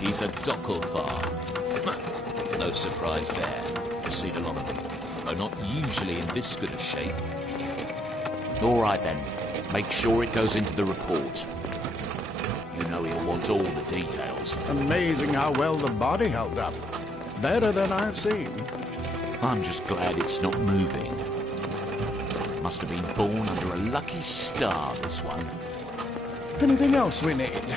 He's a Dockelfar. No surprise there. I've seen a lot of them, though not usually in this good a shape. All right then. Make sure it goes into the report. You know he'll want all the details. Amazing how well the body held up. Better than I've seen. I'm just glad it's not moving. Must have been born under a lucky star, this one. Anything else we need?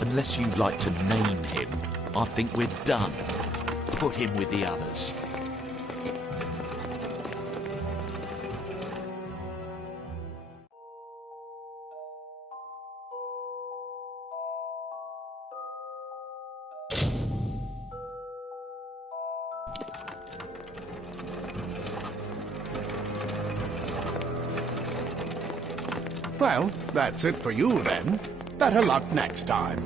Unless you'd like to name him, I think we're done. Put him with the others. Well, that's it for you then. Better luck next time.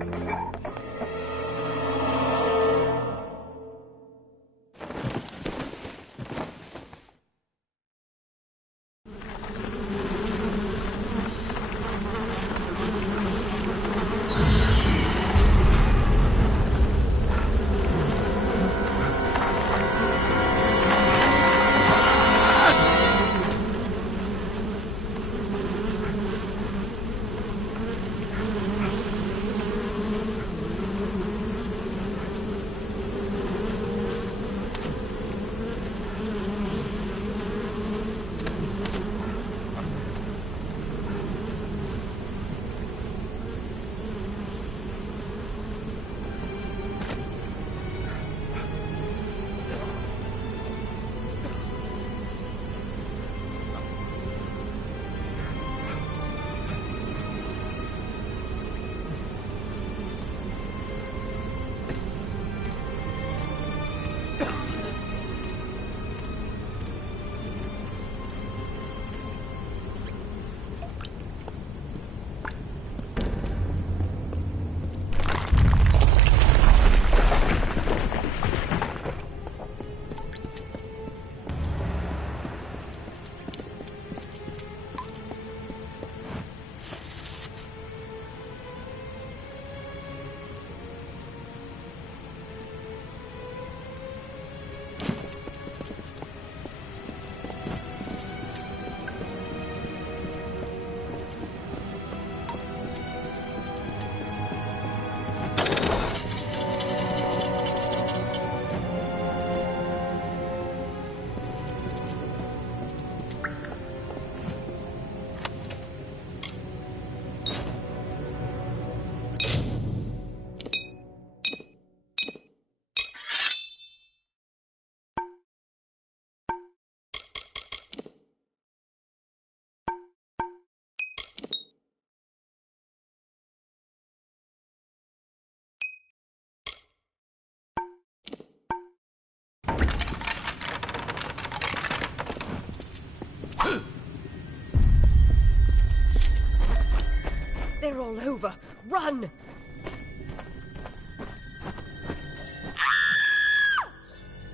They're all over. Run!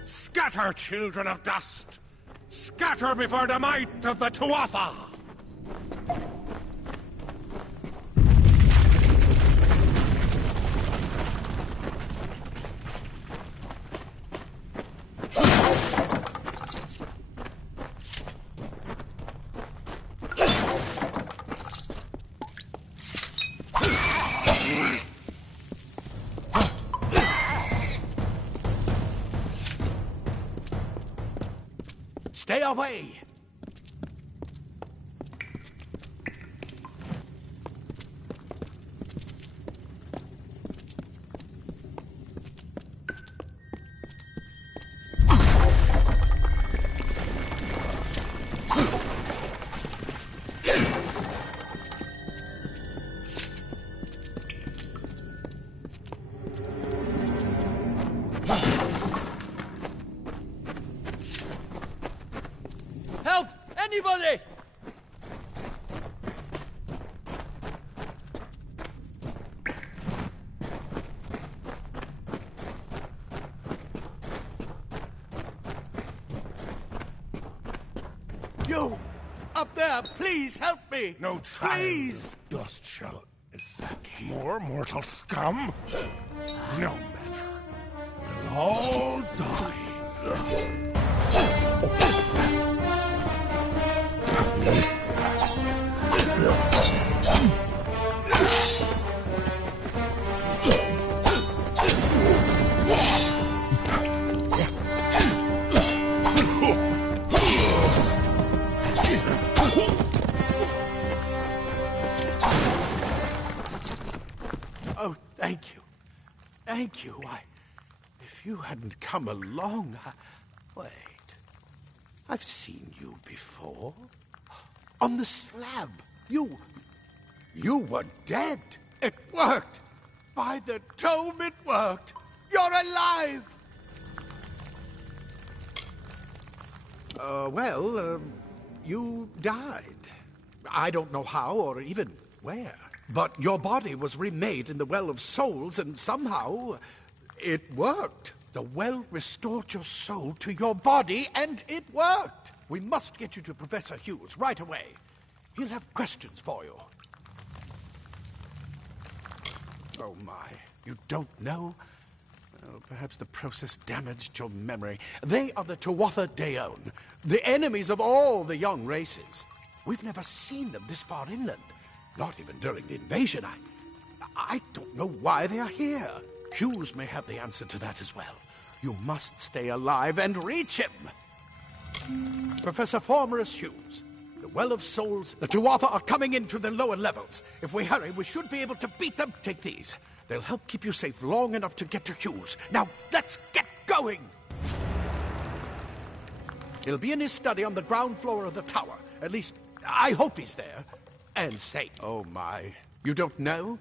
Scatter, children of dust! Scatter before the might of the Tuatha! Stay away! Help! Anybody! You! Up there! Please help me! No trial Please! of dust shall escape more, mortal scum? No matter. We'll all die. Oh, thank you. Thank you. If you hadn't come along, Wait. I've seen you before. On the slab. You were dead. It worked. By the tome, it worked. You're alive. You died. I don't know how or even where. But your body was remade in the Well of Souls, and somehow it worked. The well restored your soul to your body, and it worked. We must get you to Professor Hughes right away. He'll have questions for you. Oh, my. You don't know? Well, perhaps the process damaged your memory. They are the Tuatha Daon, the enemies of all the young races. We've never seen them this far inland. Not even during the invasion. I don't know why they are here. Hughes may have the answer to that as well. You must stay alive and reach him. Professor Formerus Hughes, the Well of Souls, the Tuatha are coming into the lower levels. If we hurry, we should be able to beat them. Take these. They'll help keep you safe long enough to get to Hughes. Now, let's get going! He'll be in his study on the ground floor of the tower. At least, I hope he's there. And safe. Oh, my. You don't know?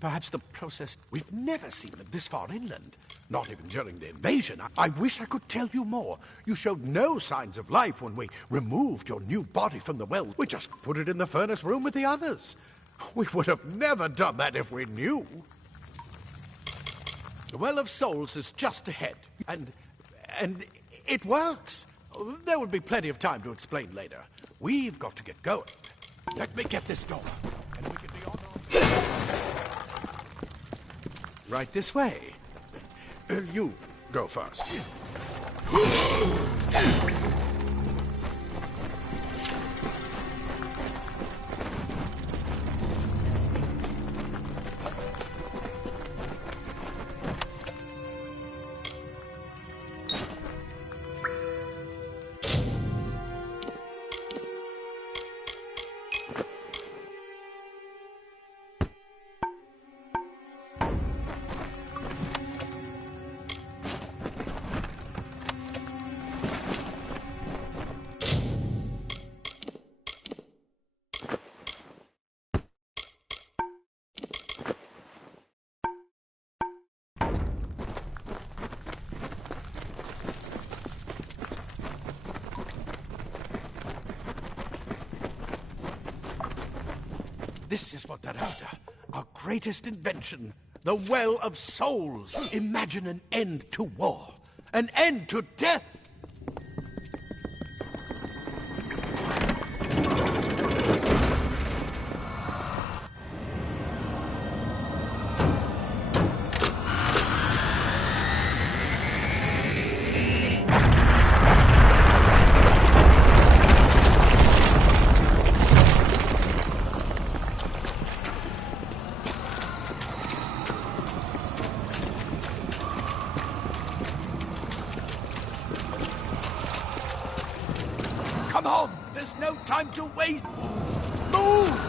Perhaps the process... We've never seen them this far inland. Not even during the invasion. I wish I could tell you more. You showed no signs of life when we removed your new body from the well. We just put it in the furnace room with the others. We would have never done that if we knew. The Well of Souls is just ahead. And it works. There will be plenty of time to explain later. We've got to get going. Let me get this door, and we can be on our... Right this way. You go first. This is what they're after. Our greatest invention. The Well of Souls. Imagine an end to war. An end to death. Come on! There's no time to waste! Move! Move!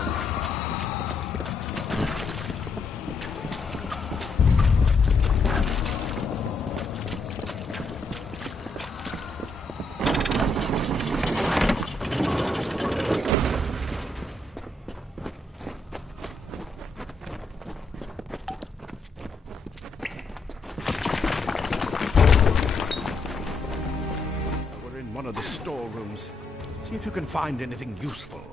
We're in one of the storerooms. See if you can find anything useful.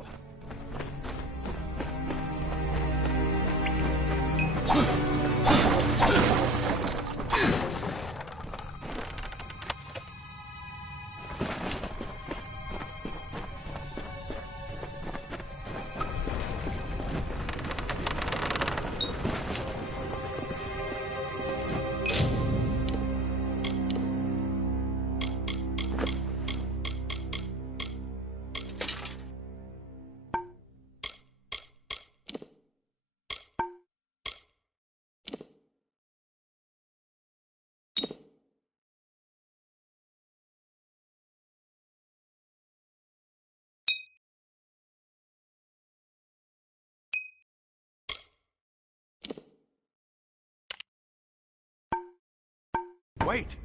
Wait!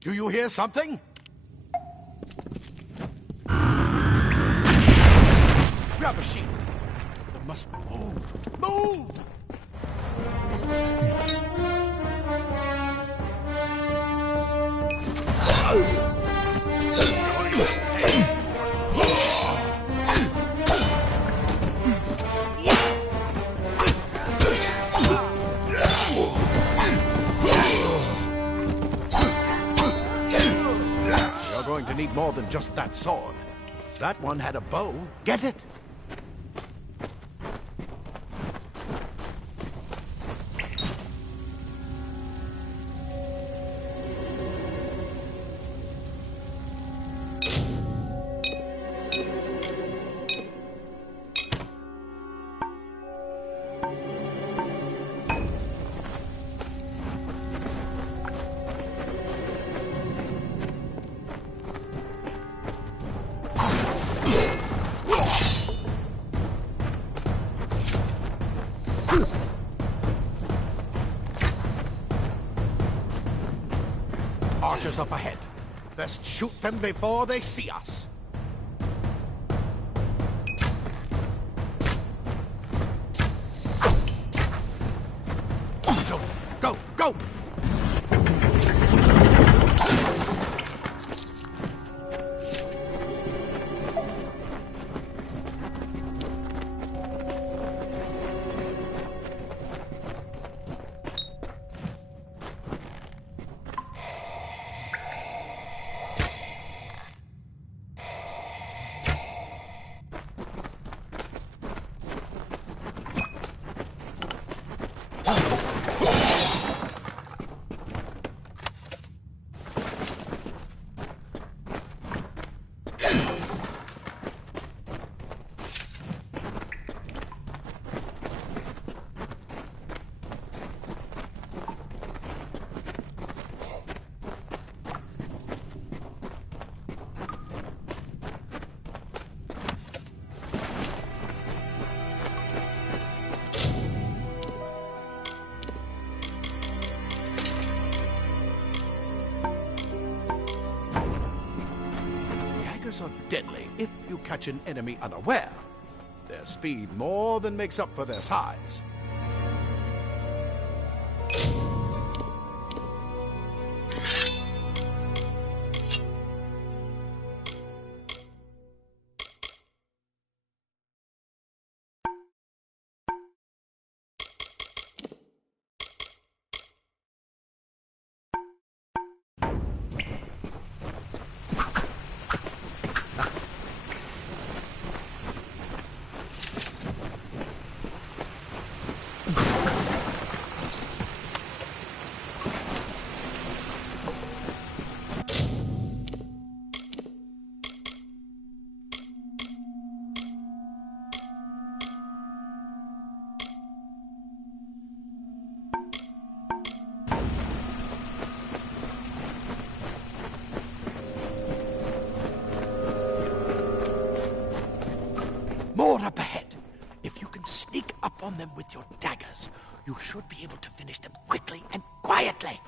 Do you hear something? Grab a shield. It must move. Move! You're going to need more than just that sword. That one had a bow. Get it? Archers up ahead. Best shoot them before they see us. Go, go, go! Are deadly if you catch an enemy unaware. Their speed more than makes up for their size. More up ahead. If you can sneak up on them with your daggers, you should be able to finish them quickly and quietly.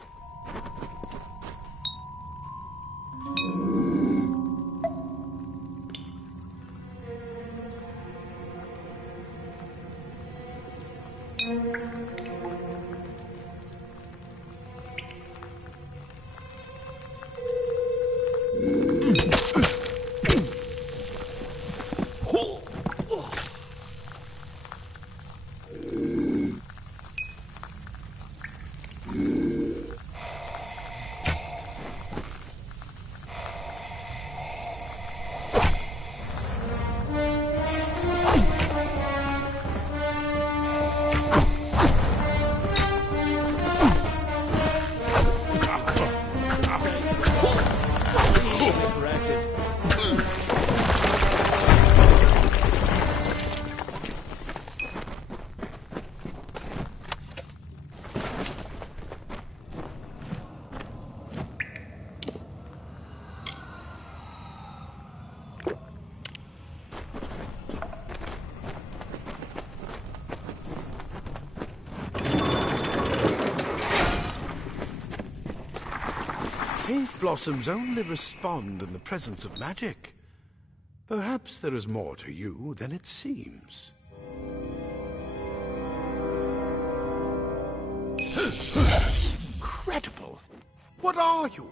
Cave blossoms only respond in the presence of magic. Perhaps there is more to you than it seems. Incredible! What are you?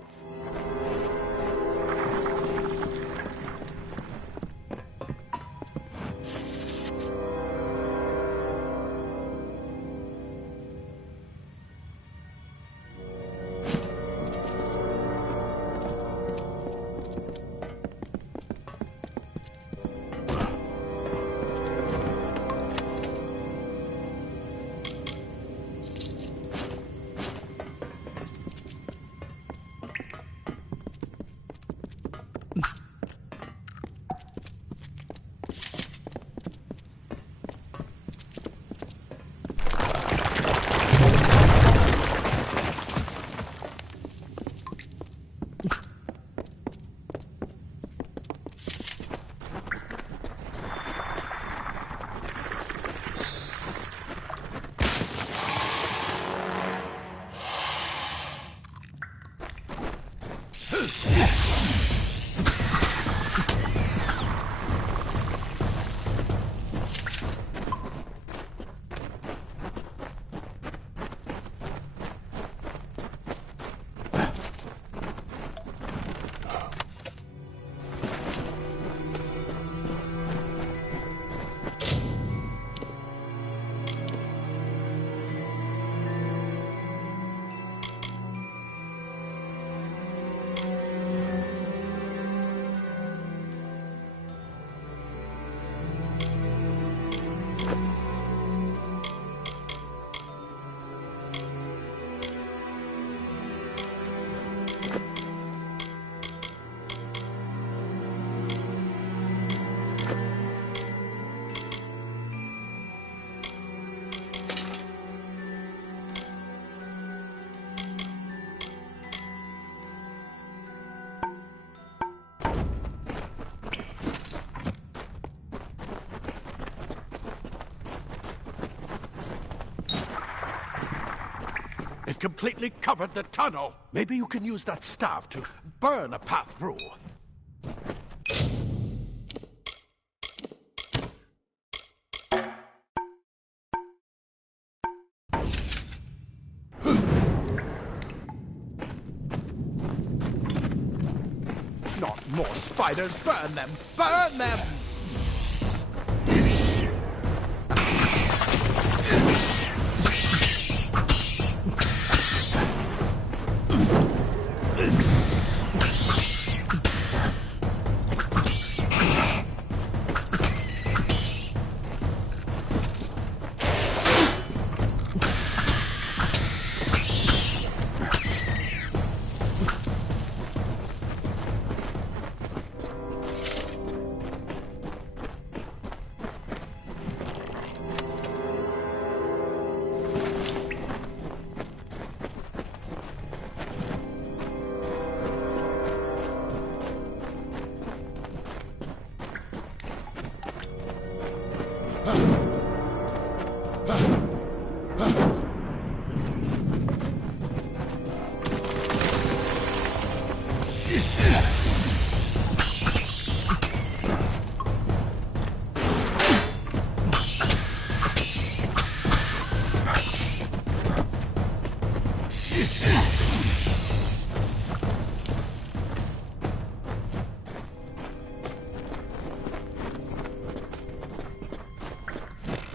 It completely covered the tunnel. Maybe you can use that staff to burn a path through. Not more spiders! Burn them! Burn them!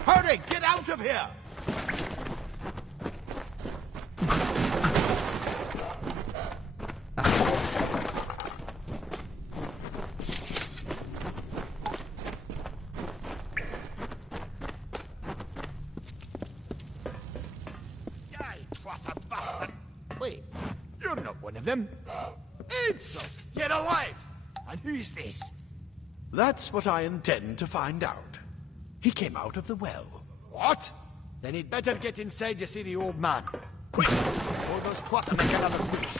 Hurry! Get out of here! Die, Twatha bastard! Wait, you're not one of them. Ansel, you're alive! And who's this? That's what I intend to find out. He came out of the well. What? Then he'd better get inside to see the old man. Quick! Before those Twatha make another push.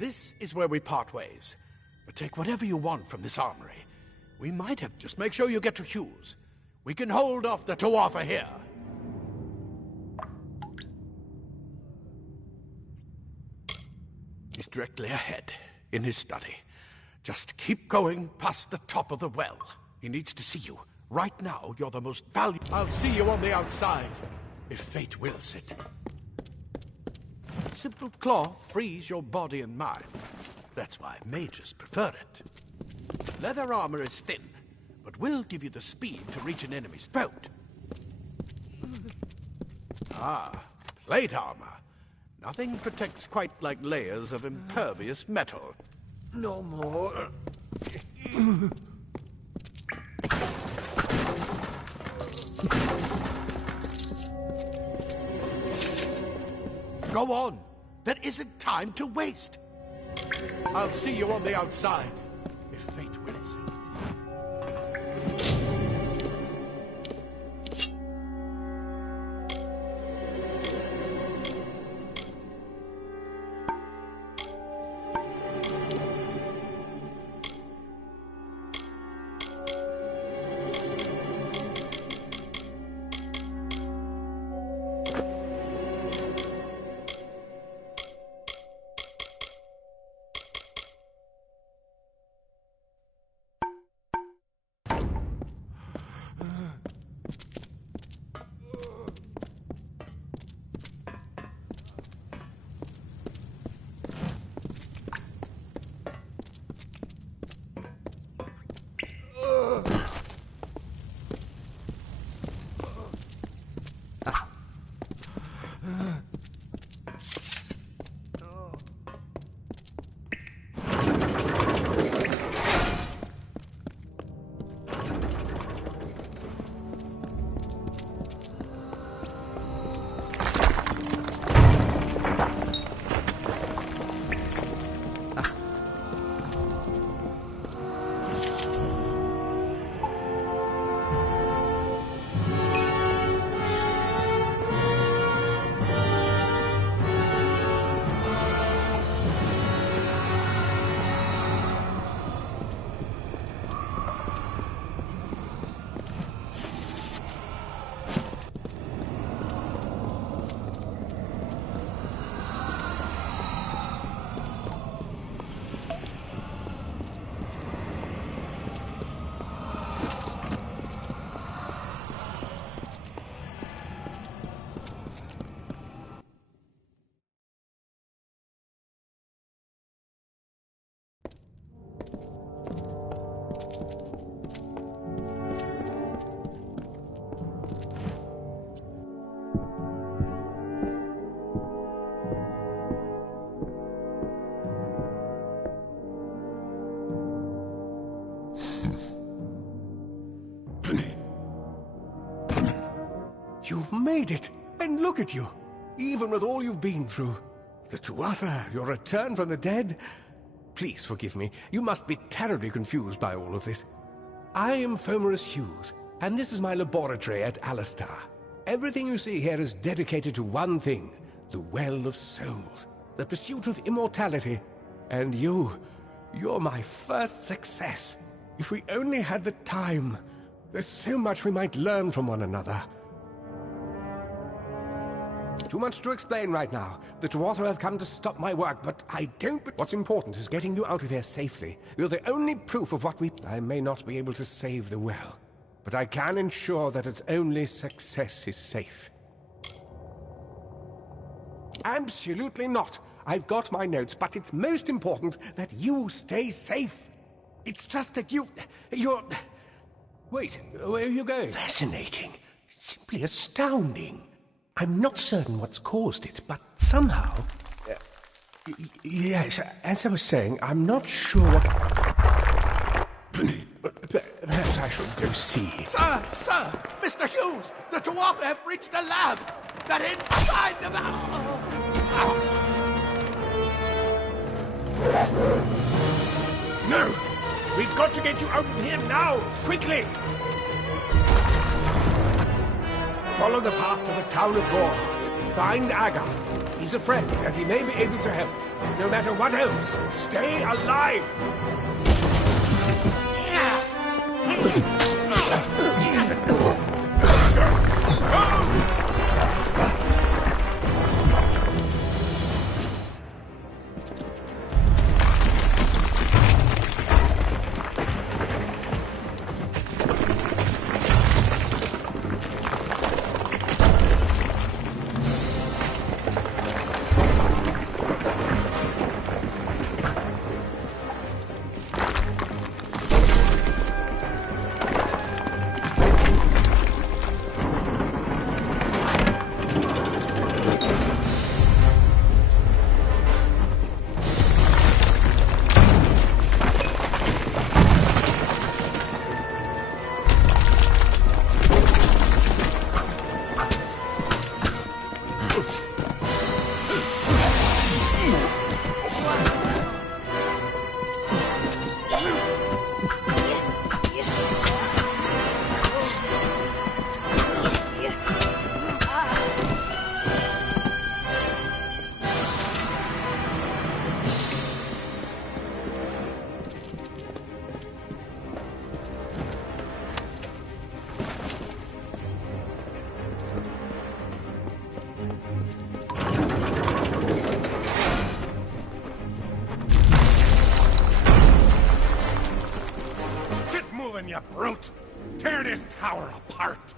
This is where we part ways. But take whatever you want from this armory. We might have just make sure you get to Hughes. We can hold off the Tuatha here. directly ahead, in his study. Just keep going past the top of the well. He needs to see you. Right now, you're the most valuable. I'll see you on the outside, if fate wills it. Simple cloth frees your body and mind. That's why mages prefer it. Leather armor is thin, but will give you the speed to reach an enemy's boat. Plate armor. Nothing protects quite like layers of impervious metal. No more. Go on. There isn't time to waste. I'll see you on the outside, if fate wills it. You've made it, and look at you, even with all you've been through. The Tuatha, your return from the dead. Please forgive me, you must be terribly confused by all of this. I am Fomerus Hughes, and this is my laboratory at Alistar. Everything you see here is dedicated to one thing, the Well of Souls, the pursuit of immortality. And you're my first success. If we only had the time, there's so much we might learn from one another. Too much to explain right now. The Tuatha have come to stop my work, but I don't... What's important is getting you out of here safely. You're the only proof of what we... I may not be able to save the well, but I can ensure that its only success is safe. Absolutely not. I've got my notes, but it's most important that you stay safe. It's just that you're... Wait, where are you going? Fascinating. Simply astounding. I'm not certain what's caused it, but somehow... yes, as I was saying, I'm not sure what... Perhaps I should go see. Sir! Mr. Hughes! The Tuatha have reached the lab! They're inside the No! We've got to get you out of here now! Quickly! Follow the path to the town of Gorhart. Find Agath. He's a friend, and he may be able to help. No matter what else, stay alive! brute! Tear this tower apart!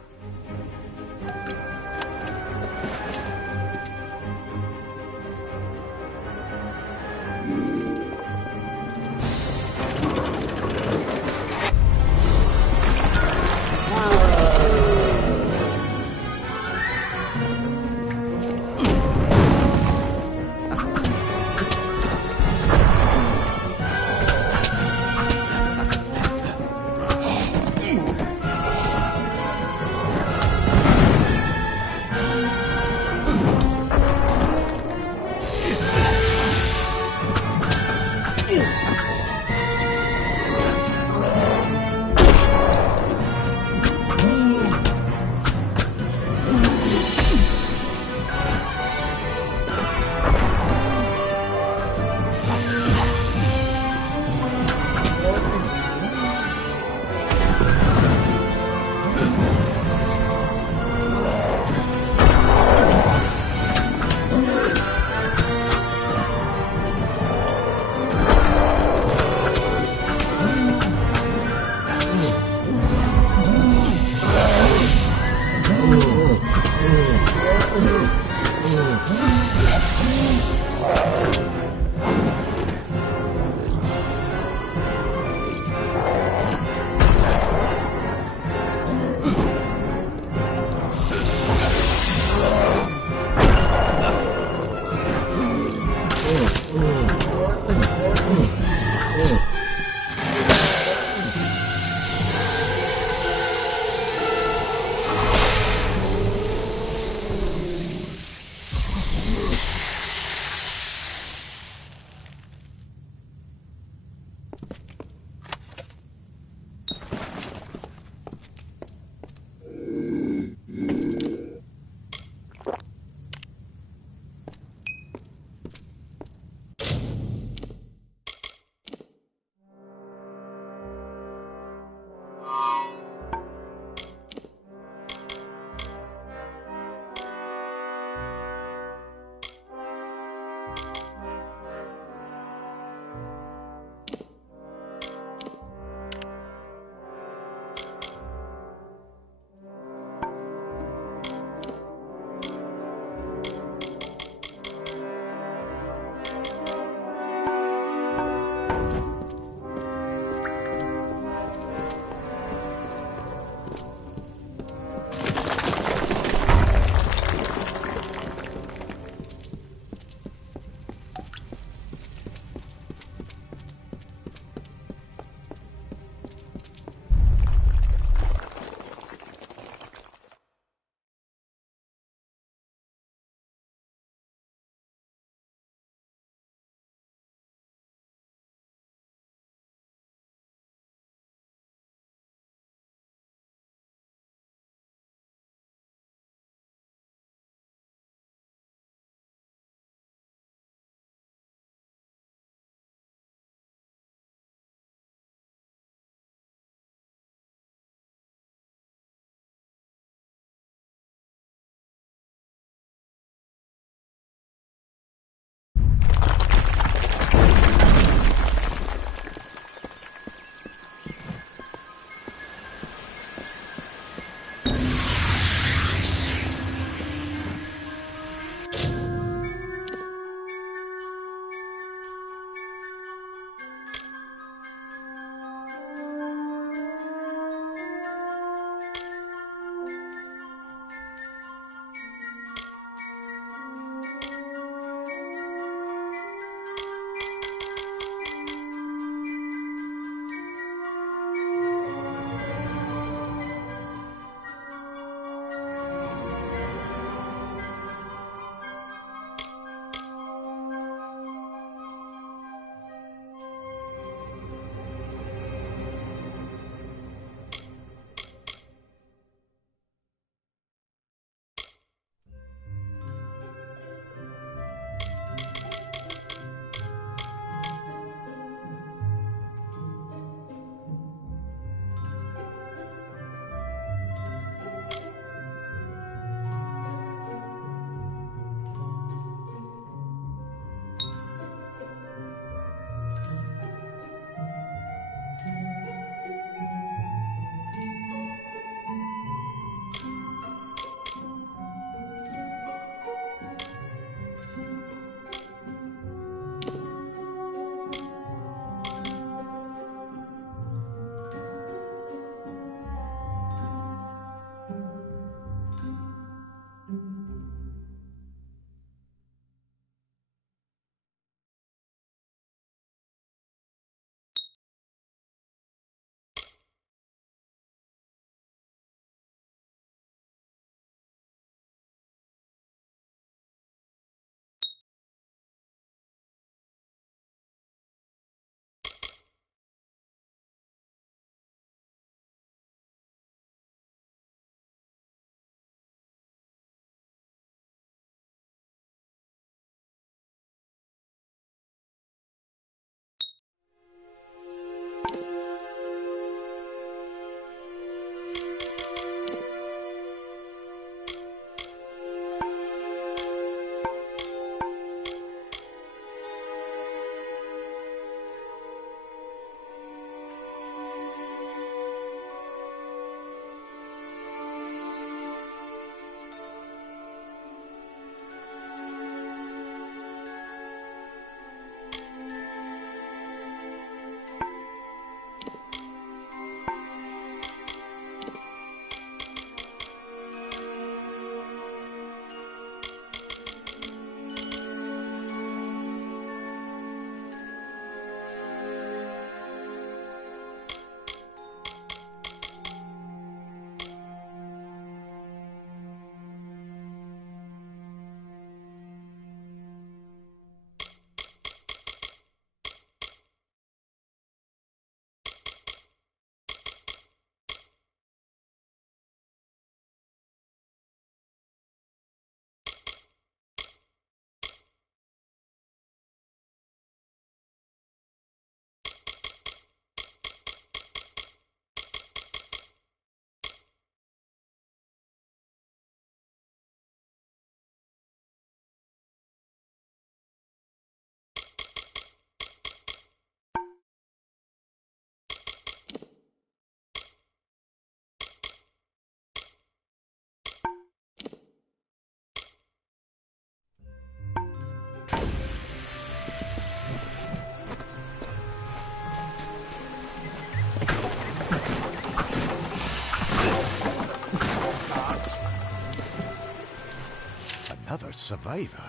another survivor?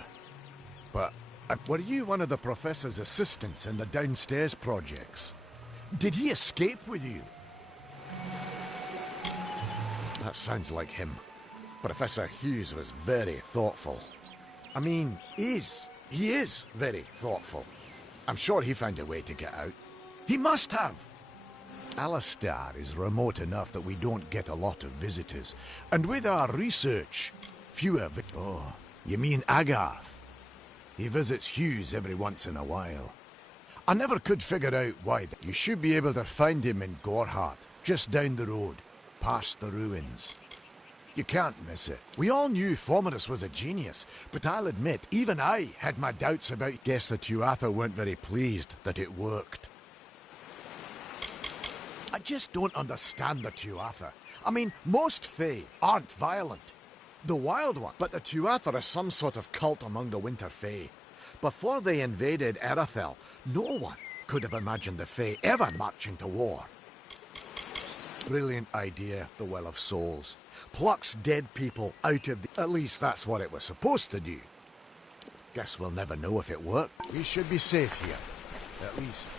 But were you one of the Professor's assistants in the downstairs projects? Did he escape with you? That sounds like him. Professor Hughes was very thoughtful. I mean, he is very thoughtful. I'm sure he found a way to get out. He must have! Alistair is remote enough that we don't get a lot of visitors. And with our research, fewer Oh, you mean Agarth? He visits Hughes every once in a while. I never could figure out why. You should be able to find him in Gorhart, just down the road, past the ruins. You can't miss it. We all knew Fomerus was a genius, but I'll admit, even I had my doubts about. Guess the Tuatha weren't very pleased that it worked. I just don't understand the Tuatha. I mean, most Fae aren't violent. The Wild One. But the Tuatha are some sort of cult among the Winter Fae. Before they invaded Erythel, no one could have imagined the Fae ever marching to war. Brilliant idea, the Well of Souls. Plucks dead people out of the... At least that's what it was supposed to do. Guess we'll never know if it worked. We should be safe here. At least...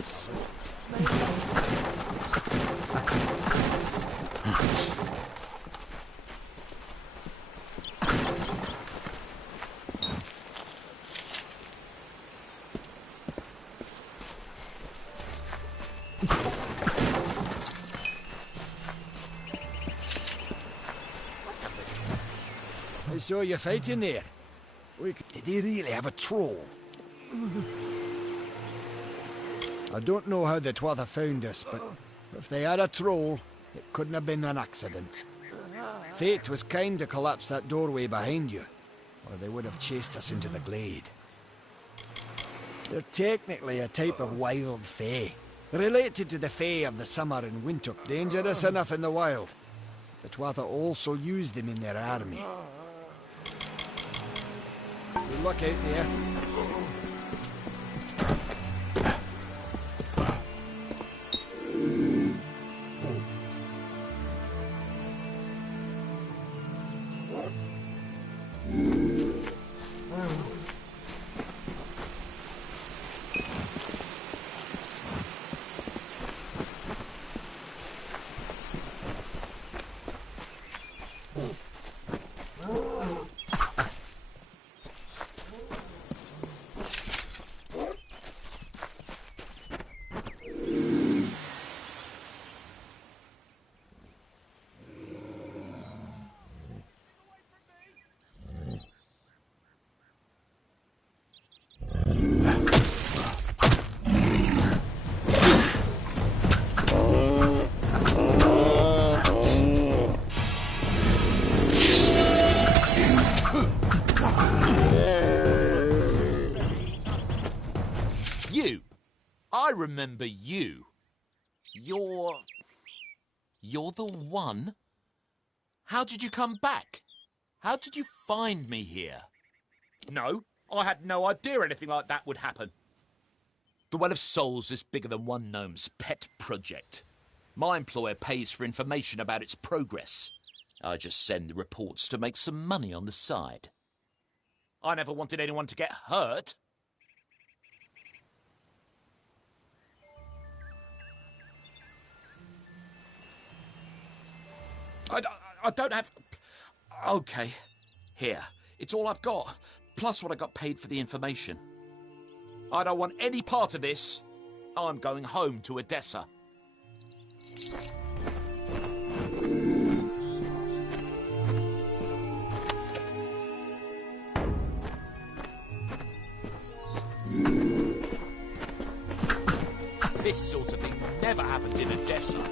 I saw you fighting there. Did they really have a troll? I don't know how the Tuatha found us, but if they had a troll, it couldn't have been an accident. Fate was kind to collapse that doorway behind you, or they would have chased us into the glade. They're technically a type of wild fae, related to the fae of the summer and winter. Dangerous enough in the wild. The Tuatha also use them in their army. Good luck out there. I remember you. You're the one? How did you come back? How did you find me here? No, I had no idea anything like that would happen. The Well of Souls is bigger than one gnome's pet project. My employer pays for information about its progress. I just send the reports to make some money on the side. I never wanted anyone to get hurt. I don't have... Okay, here. It's all I've got, plus what I got paid for the information. I don't want any part of this. I'm going home to Odessa. This sort of thing never happened in Odessa.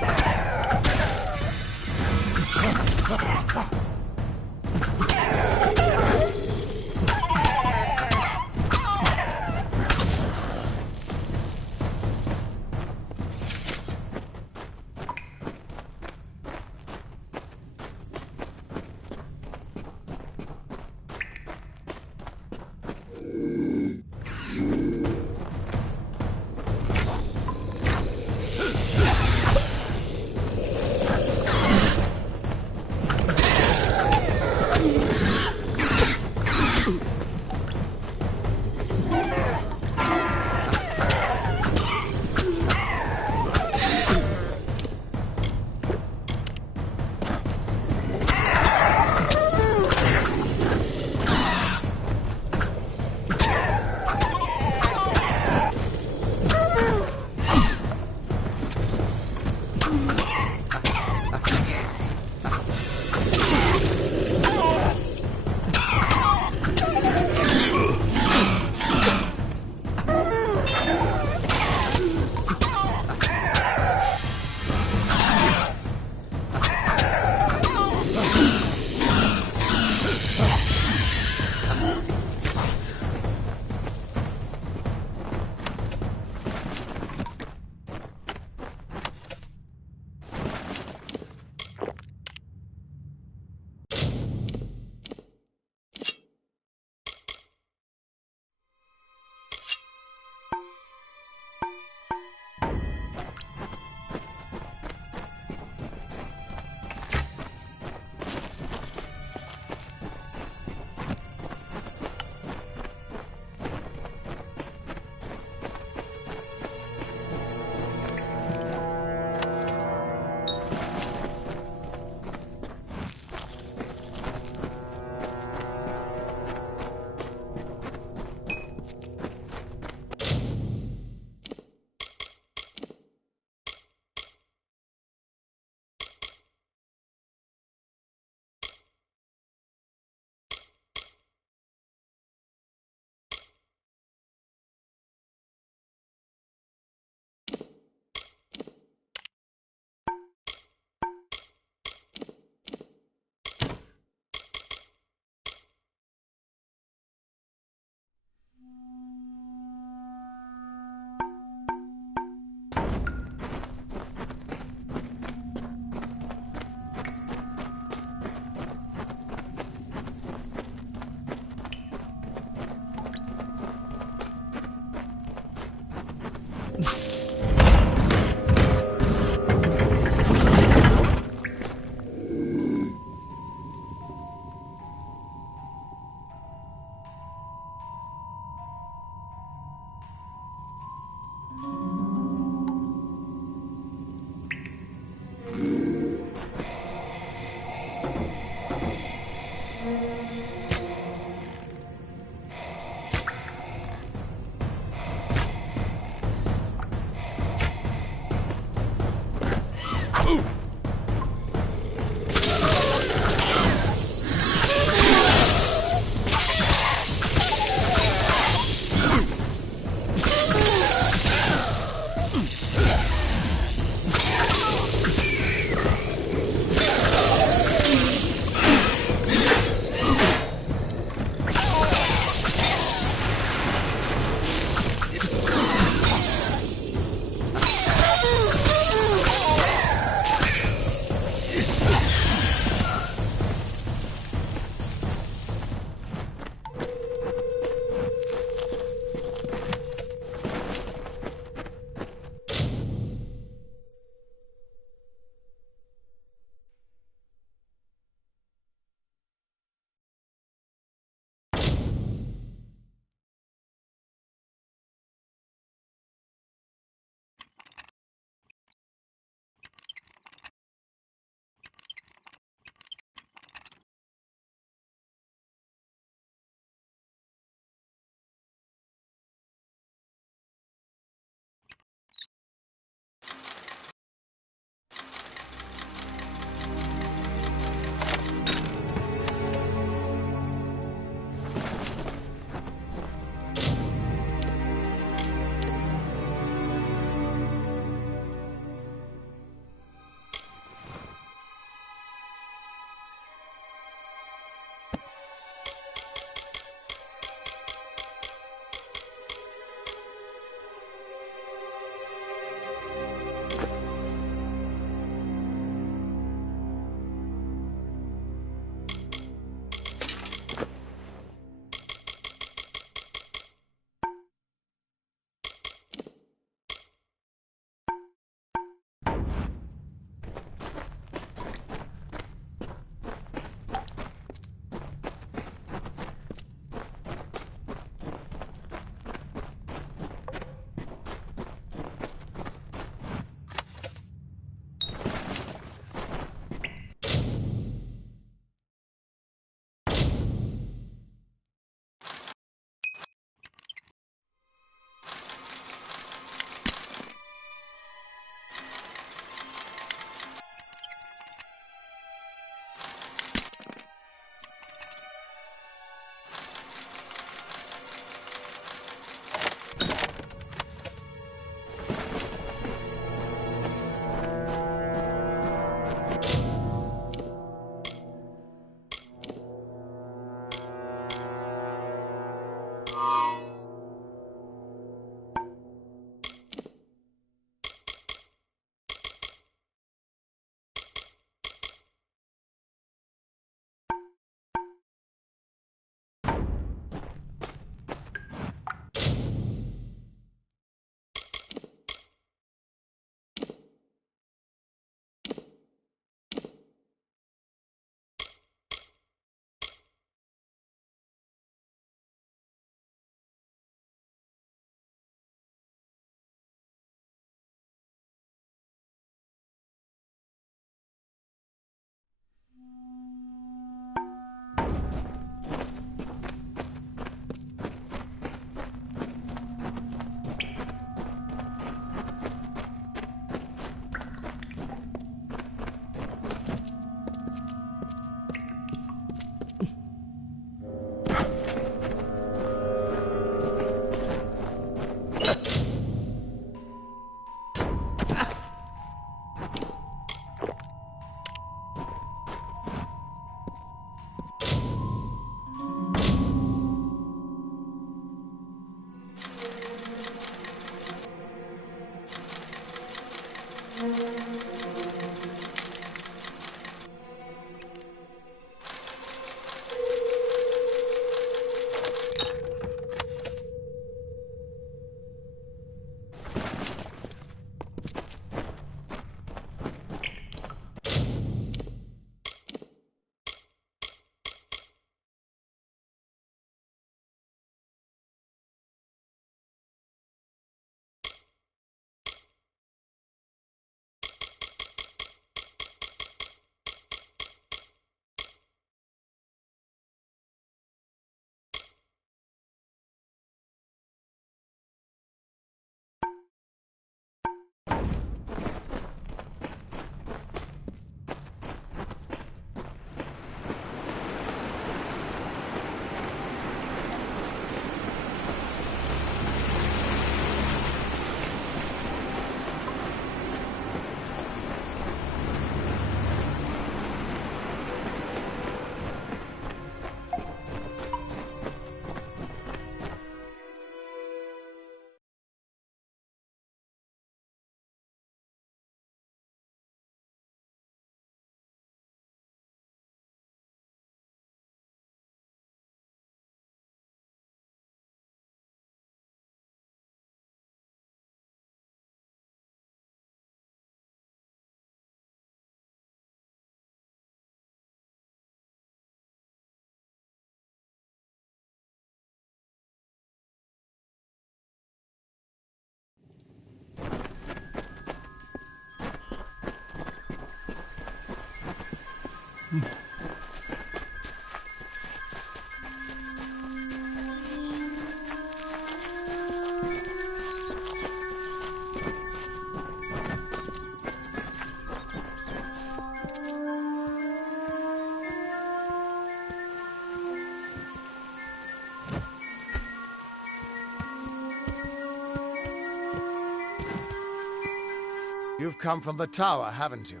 You've come from the tower, haven't you?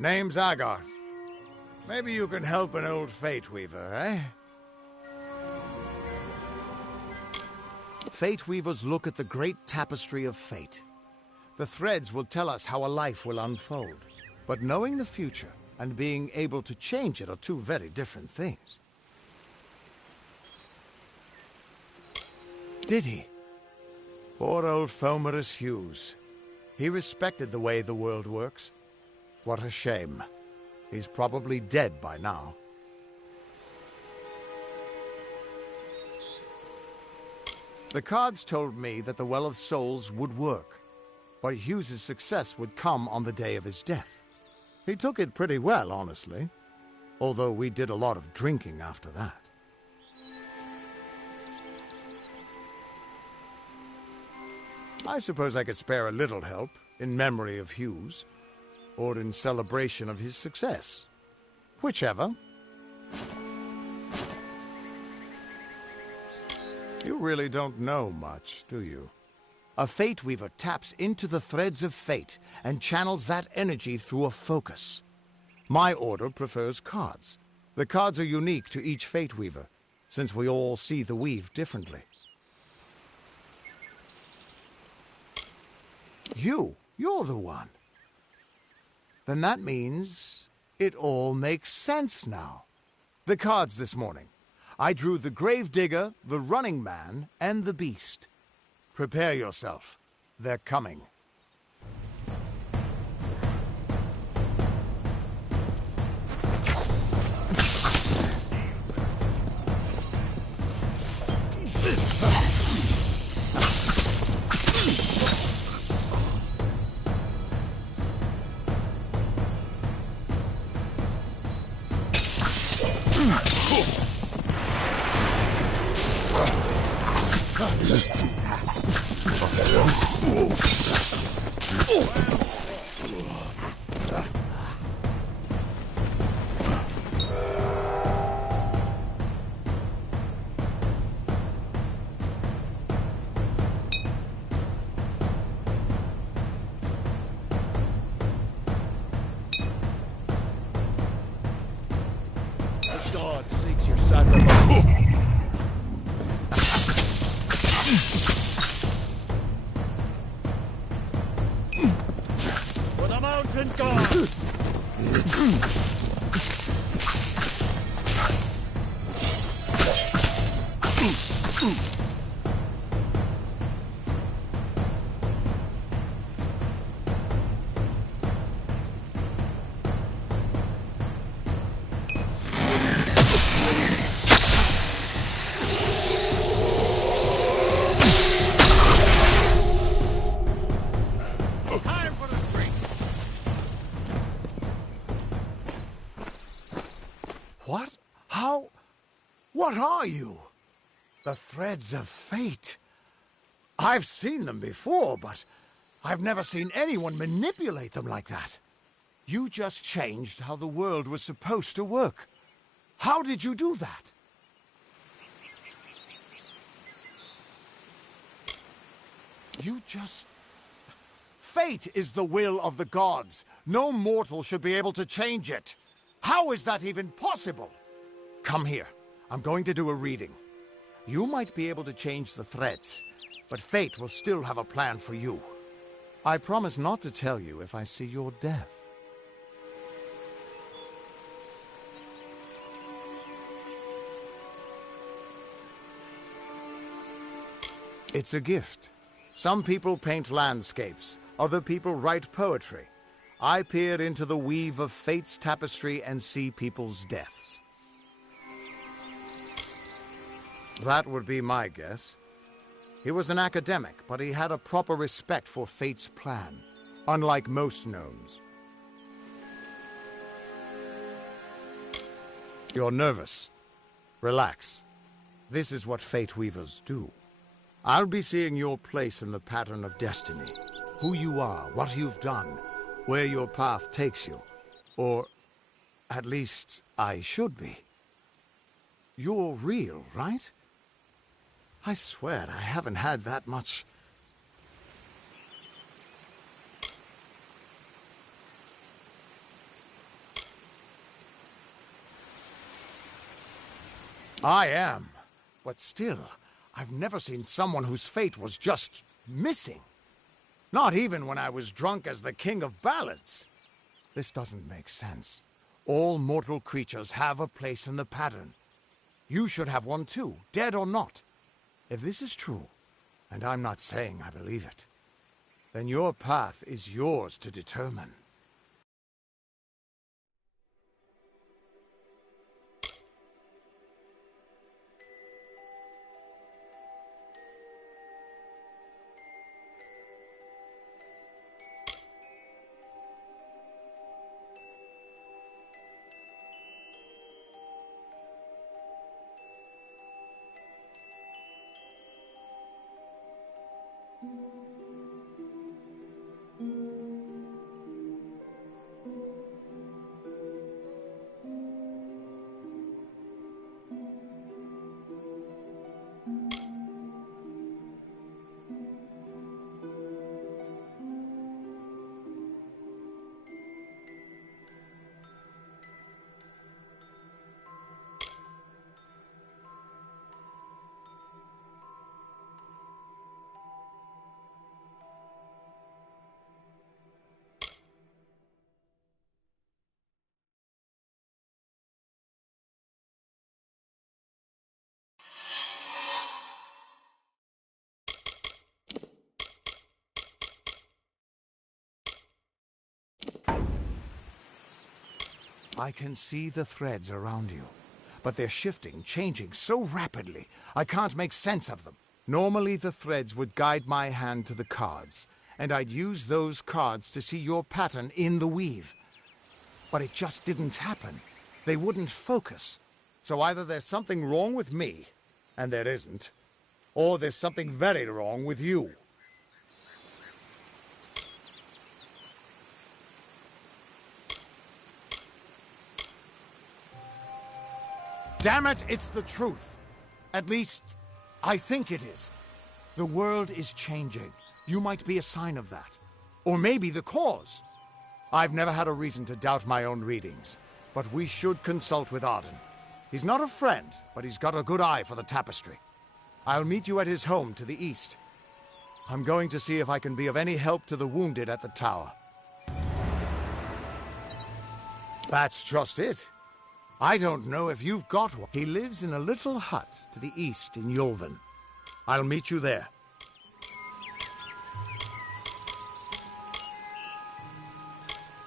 Name's Agarth. Maybe you can help an old Fate Weaver, eh? Fate Weavers look at the great tapestry of fate. The threads will tell us how a life will unfold. But knowing the future and being able to change it are two very different things. Did he? Poor old Fomerus Hughes. He respected the way the world works. What a shame. He's probably dead by now. The cards told me that the Well of Souls would work, but Hughes's success would come on the day of his death. He took it pretty well, honestly, although we did a lot of drinking after that. I suppose I could spare a little help in memory of Hughes, or in celebration of his success. Whichever. You really don't know much, do you? A Fate Weaver taps into the threads of fate and channels that energy through a focus. My order prefers cards. The cards are unique to each Fate Weaver, since we all see the weave differently. You're the one. Then that means it all makes sense now. The cards this morning. I drew the Gravedigger, the Running Man, and the Beast. Prepare yourself. They're coming. God seeks your sacrifice. For the mountain god! What? How? What are you? The threads of fate. I've seen them before, but I've never seen anyone manipulate them like that. You just changed how the world was supposed to work. How did you do that? You just... Fate is the will of the gods. No mortal should be able to change it. How is that even possible? Come here. I'm going to do a reading. You might be able to change the threads, but fate will still have a plan for you. I promise not to tell you if I see your death. It's a gift. Some people paint landscapes, other people write poetry. I peer into the weave of fate's tapestry and see people's deaths. That would be my guess. He was an academic, but he had a proper respect for fate's plan, unlike most gnomes. You're nervous. Relax. This is what Fate Weavers do. I'll be seeing your place in the pattern of destiny. Who you are, what you've done, where your path takes you. Or, at least, I should be. You're real, right? I swear I haven't had that much... I am. But still, I've never seen someone whose fate was just missing. Not even when I was drunk as the King of Ballads. This doesn't make sense. All mortal creatures have a place in the pattern. You should have one too, dead or not. If this is true, and I'm not saying I believe it, then your path is yours to determine. I can see the threads around you, but they're shifting, changing so rapidly, I can't make sense of them. Normally the threads would guide my hand to the cards, and I'd use those cards to see your pattern in the weave. But it just didn't happen. They wouldn't focus. So either there's something wrong with me, and there isn't, or there's something very wrong with you. Damn it, it's the truth. At least, I think it is. The world is changing. You might be a sign of that. Or maybe the cause. I've never had a reason to doubt my own readings, but we should consult with Arden. He's not a friend, but he's got a good eye for the tapestry. I'll meet you at his home to the east. I'm going to see if I can be of any help to the wounded at the tower. That's just it. I don't know if you've got one. He lives in a little hut to the east in Yulven. I'll meet you there.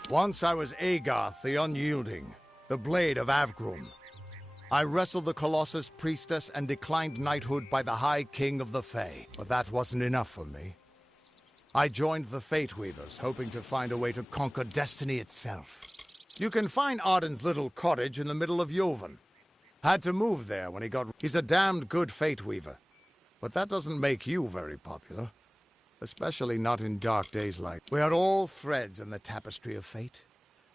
Once I was Agarth the Unyielding, the Blade of Avgrum. I wrestled the Colossus Priestess and declined knighthood by the High King of the Fae. But that wasn't enough for me. I joined the Fate Weavers, hoping to find a way to conquer destiny itself. You can find Arden's little cottage in the middle of Yulven. Had to move there when he got... He's a damned good Fate Weaver. But that doesn't make you very popular. Especially not in dark days like... We are all threads in the tapestry of fate.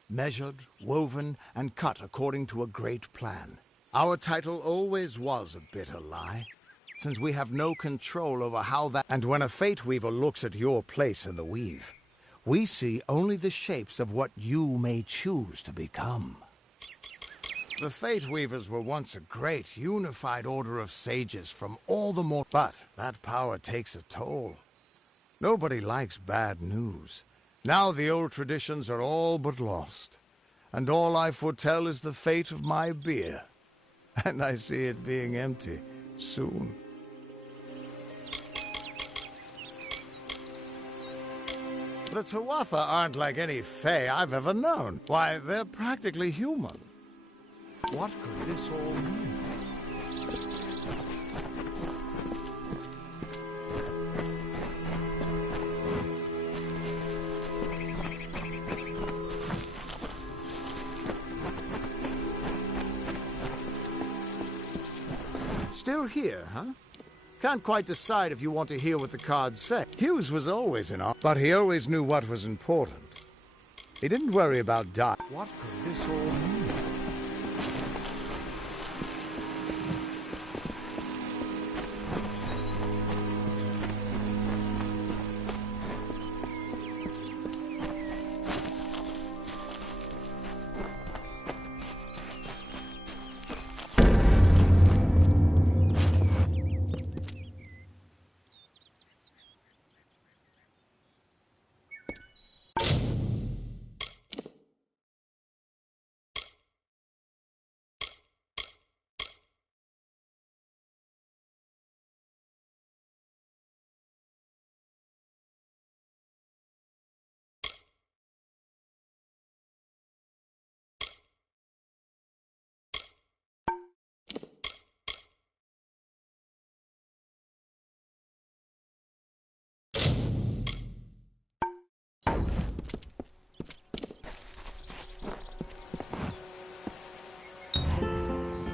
Measured, woven, and cut according to a great plan. Our title always was a bitter lie, since we have no control over how that... And when a Fate Weaver looks at your place in the weave, we see only the shapes of what you may choose to become. The Fate Weavers were once a great, unified order of sages from all the more... But that power takes a toll. Nobody likes bad news. Now the old traditions are all but lost. And all I foretell is the fate of my beer. And I see it being empty soon. The Tuatha aren't like any Fae I've ever known. Why, they're practically human. What could this all mean? Still here, huh? Can't quite decide if you want to hear what the cards say. Hughes was always in, but he always knew what was important. He didn't worry about dying. What could this all mean?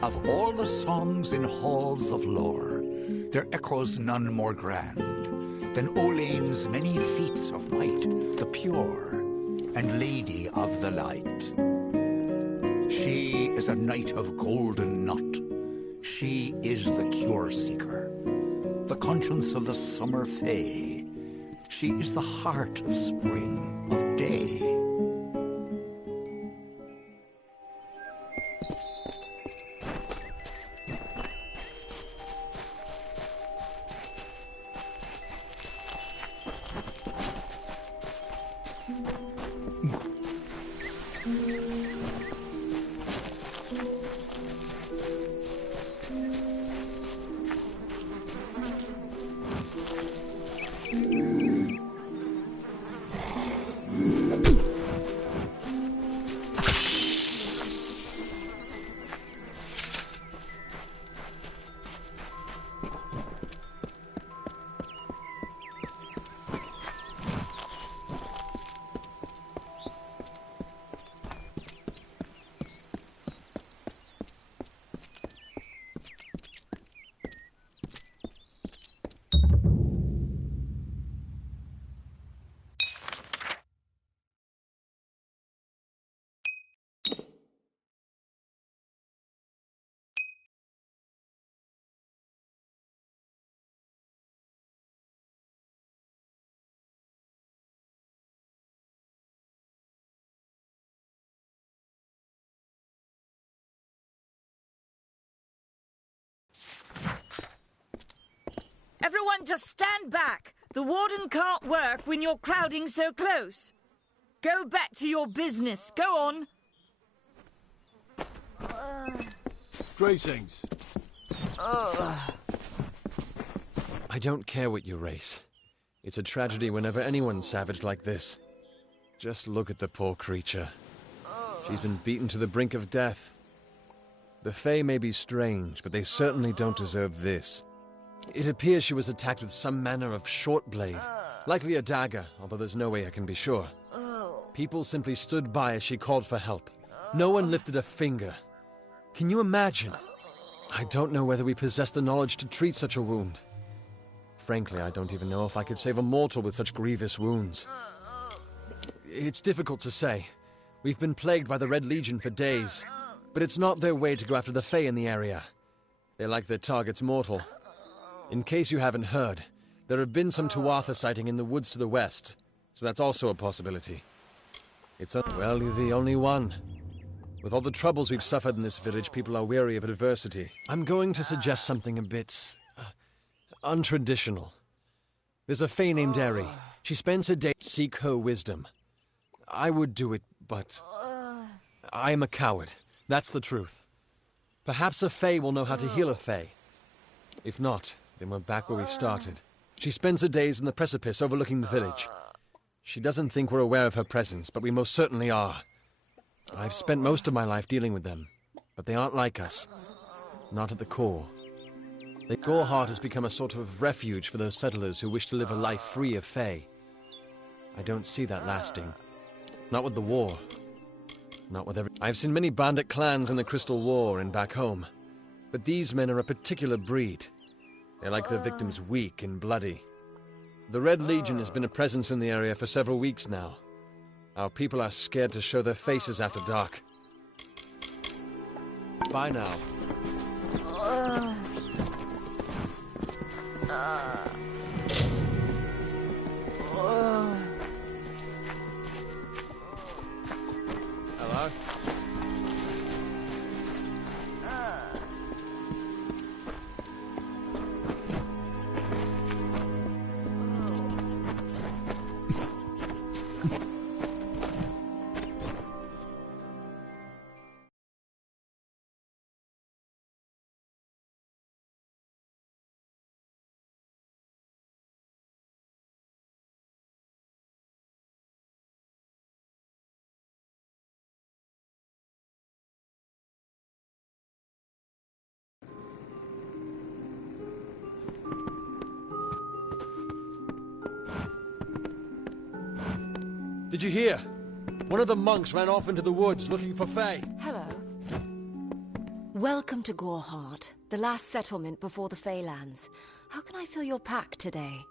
Of all the songs in halls of lore, there echoes none more grand than Olane's many feats of might, the pure and lady of the light. She is a knight of golden knot. She is the cure seeker, the conscience of the summer fae. She is the heart of spring, of day. Everyone just stand back. The warden can't work when you're crowding so close. Go back to your business. Go on. Greetings. I don't care what you race. It's a tragedy whenever anyone's savage like this. Just look at the poor creature. She's been beaten to the brink of death. The Fae may be strange, but they certainly don't deserve this. It appears she was attacked with some manner of short blade, likely a dagger, although there's no way I can be sure. People simply stood by as she called for help. No one lifted a finger. Can you imagine? I don't know whether we possess the knowledge to treat such a wound. Frankly, I don't even know if I could save a mortal with such grievous wounds. It's difficult to say. We've been plagued by the Red Legion for days, but it's not their way to go after the Fae in the area. They like their targets mortal. In case you haven't heard, there have been some Tuatha sighting in the woods to the west, so that's also a possibility. Well, you're the only one. With all the troubles we've suffered in this village, people are weary of adversity. I'm going to suggest something a bit untraditional. There's a Fae named Eri. She spends her day seek her wisdom. I would do it, but I am a coward. That's the truth. Perhaps a Fae will know how to heal a Fae. If not, then we're back where we started. She spends her days in the precipice overlooking the village. She doesn't think we're aware of her presence, but we most certainly are. I've spent most of my life dealing with them, but they aren't like us. Not at the core. The Goreheart has become a sort of refuge for those settlers who wish to live a life free of Fae. I don't see that lasting. Not with the war. Not with every... I've seen many bandit clans in the Crystal War and back home, but these men are a particular breed. They like their victims weak and bloody. The Red Legion has been a presence in the area for several weeks now. Our people are scared to show their faces after dark. Bye now. Hello? Did you hear? One of the monks ran off into the woods looking for Fae. Hello. Welcome to Goreheart, the last settlement before the Feylands. How can I fill your pack today?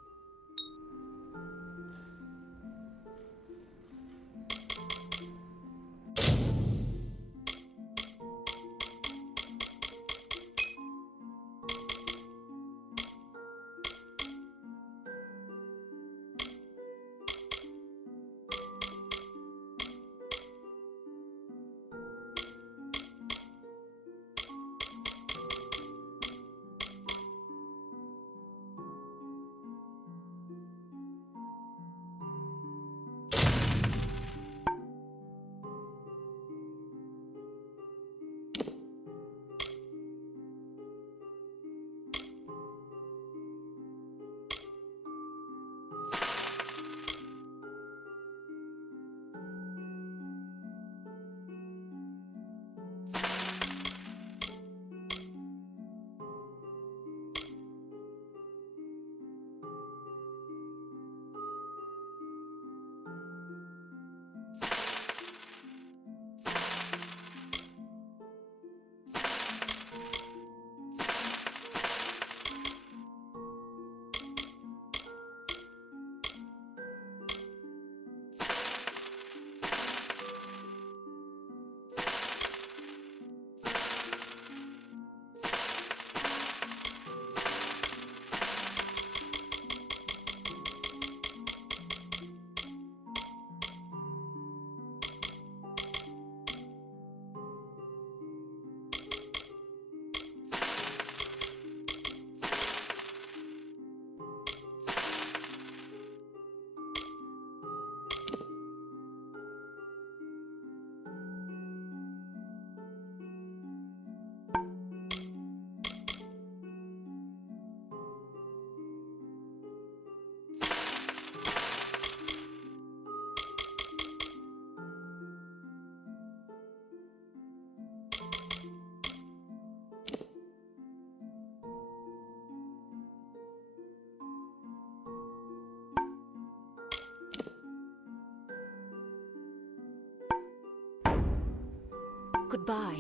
Goodbye.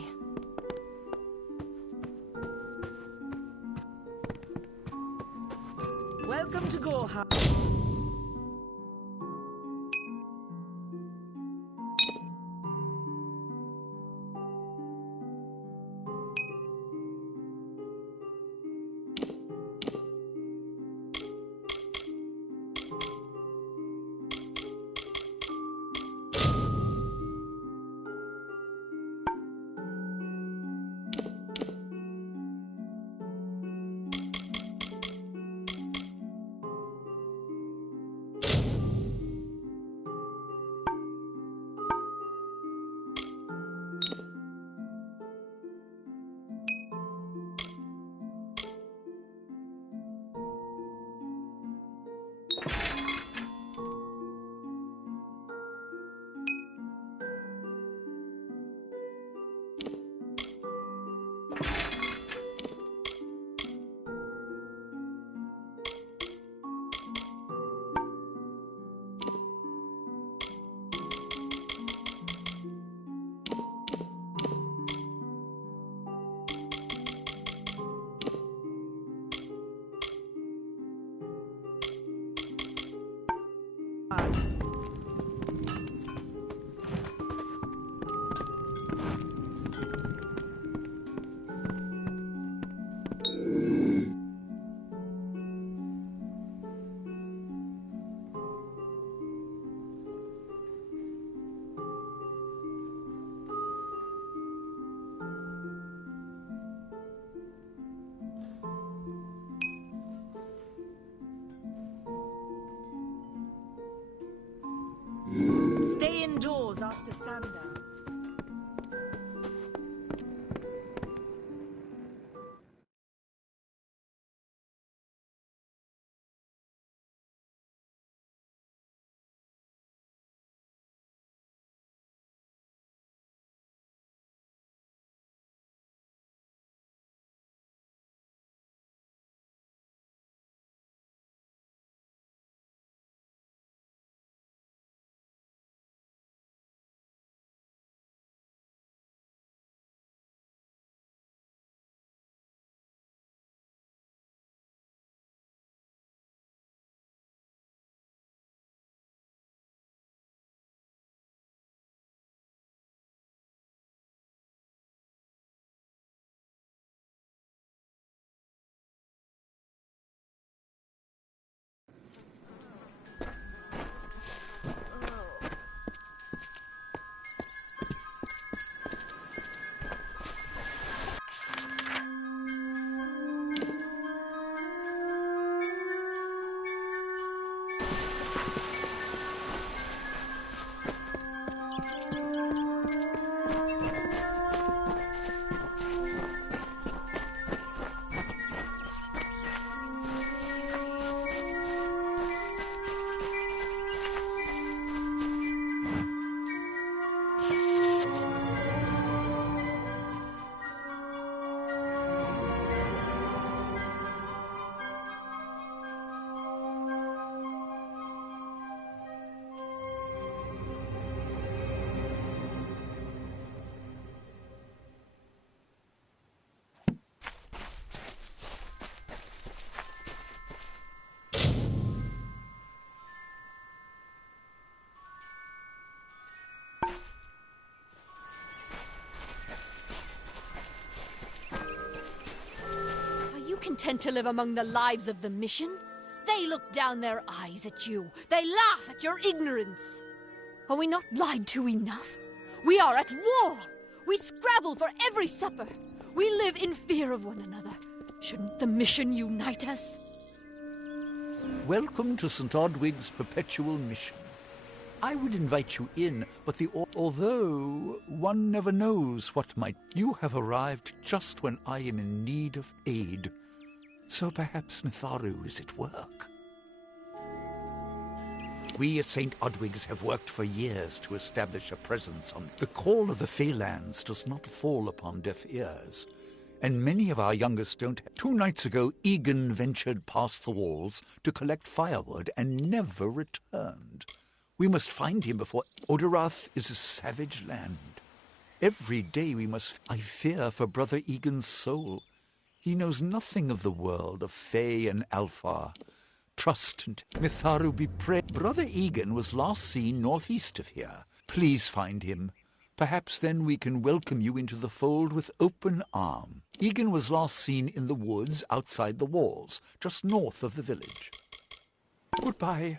Welcome to Goreheart. Stay indoors after sundown. content to live among the lives of the mission. They look down their eyes at you. They laugh at your ignorance. Are we not lied to enough? We are at war. We scrabble for every supper. We live in fear of one another. Shouldn't the mission unite us? Welcome to St. Odwig's perpetual mission. I would invite you in, but although one never knows what might... You have arrived just when I am in need of aid. So perhaps Mitharu is at work. We at St. Odwig's have worked for years to establish a presence on... The call of the Feylands does not fall upon deaf ears, and many of our youngest don't... 2 nights ago, Egan ventured past the walls to collect firewood and never returned. We must find him before... Oderath is a savage land. Every day we must... I fear for Brother Egan's soul. He knows nothing of the world of Fey and Alpha. Trust and Mitharu be praised. Brother Egan was last seen northeast of here. Please find him. Perhaps then we can welcome you into the fold with open arm. Egan was last seen in the woods outside the walls, just north of the village. Goodbye.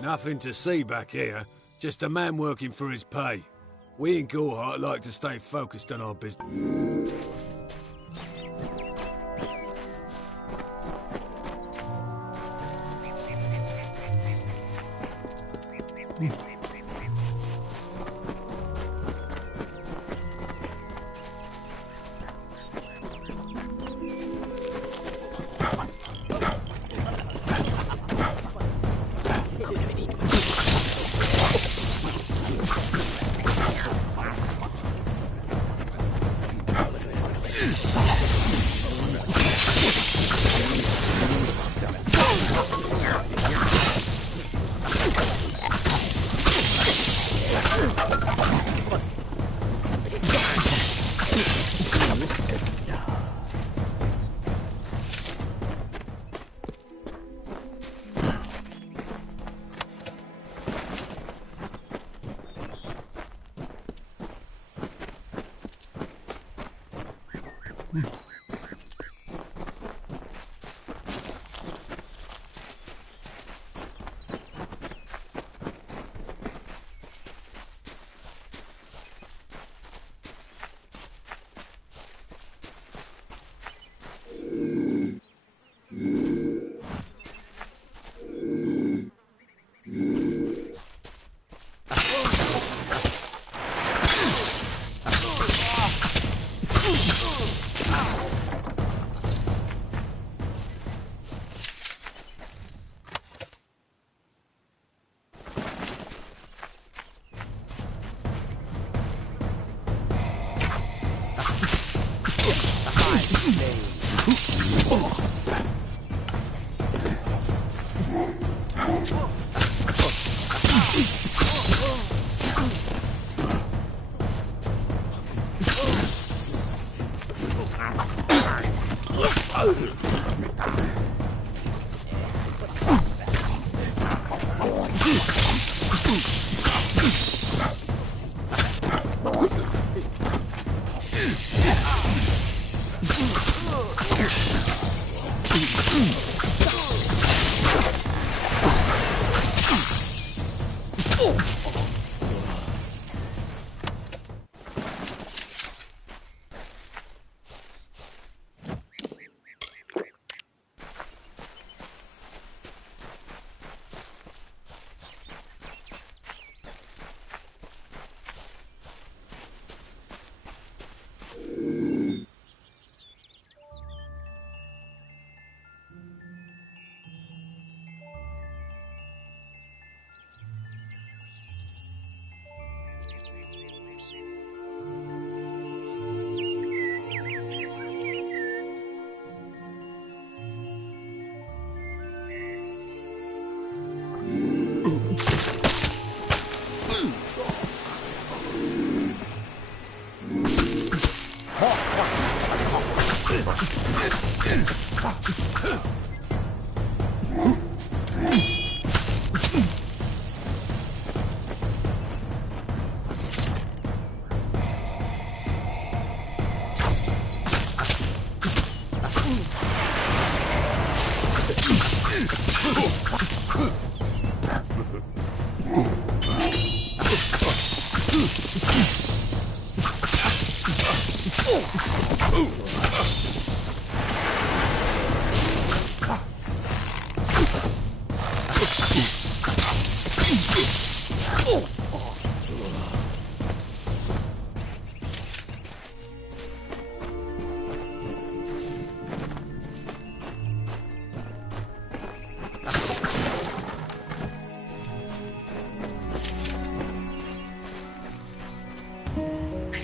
Nothing to see back here. Just a man working for his pay. We in Gorhart like to stay focused on our business.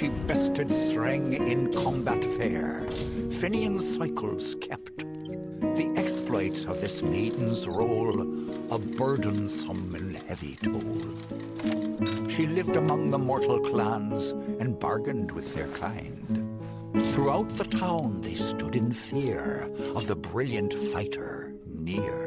She bested Threng in combat fair. Finian cycles kept. The exploits of this maiden's role, a burdensome and heavy toll. She lived among the mortal clans and bargained with their kind. Throughout the town they stood in fear of the brilliant fighter near.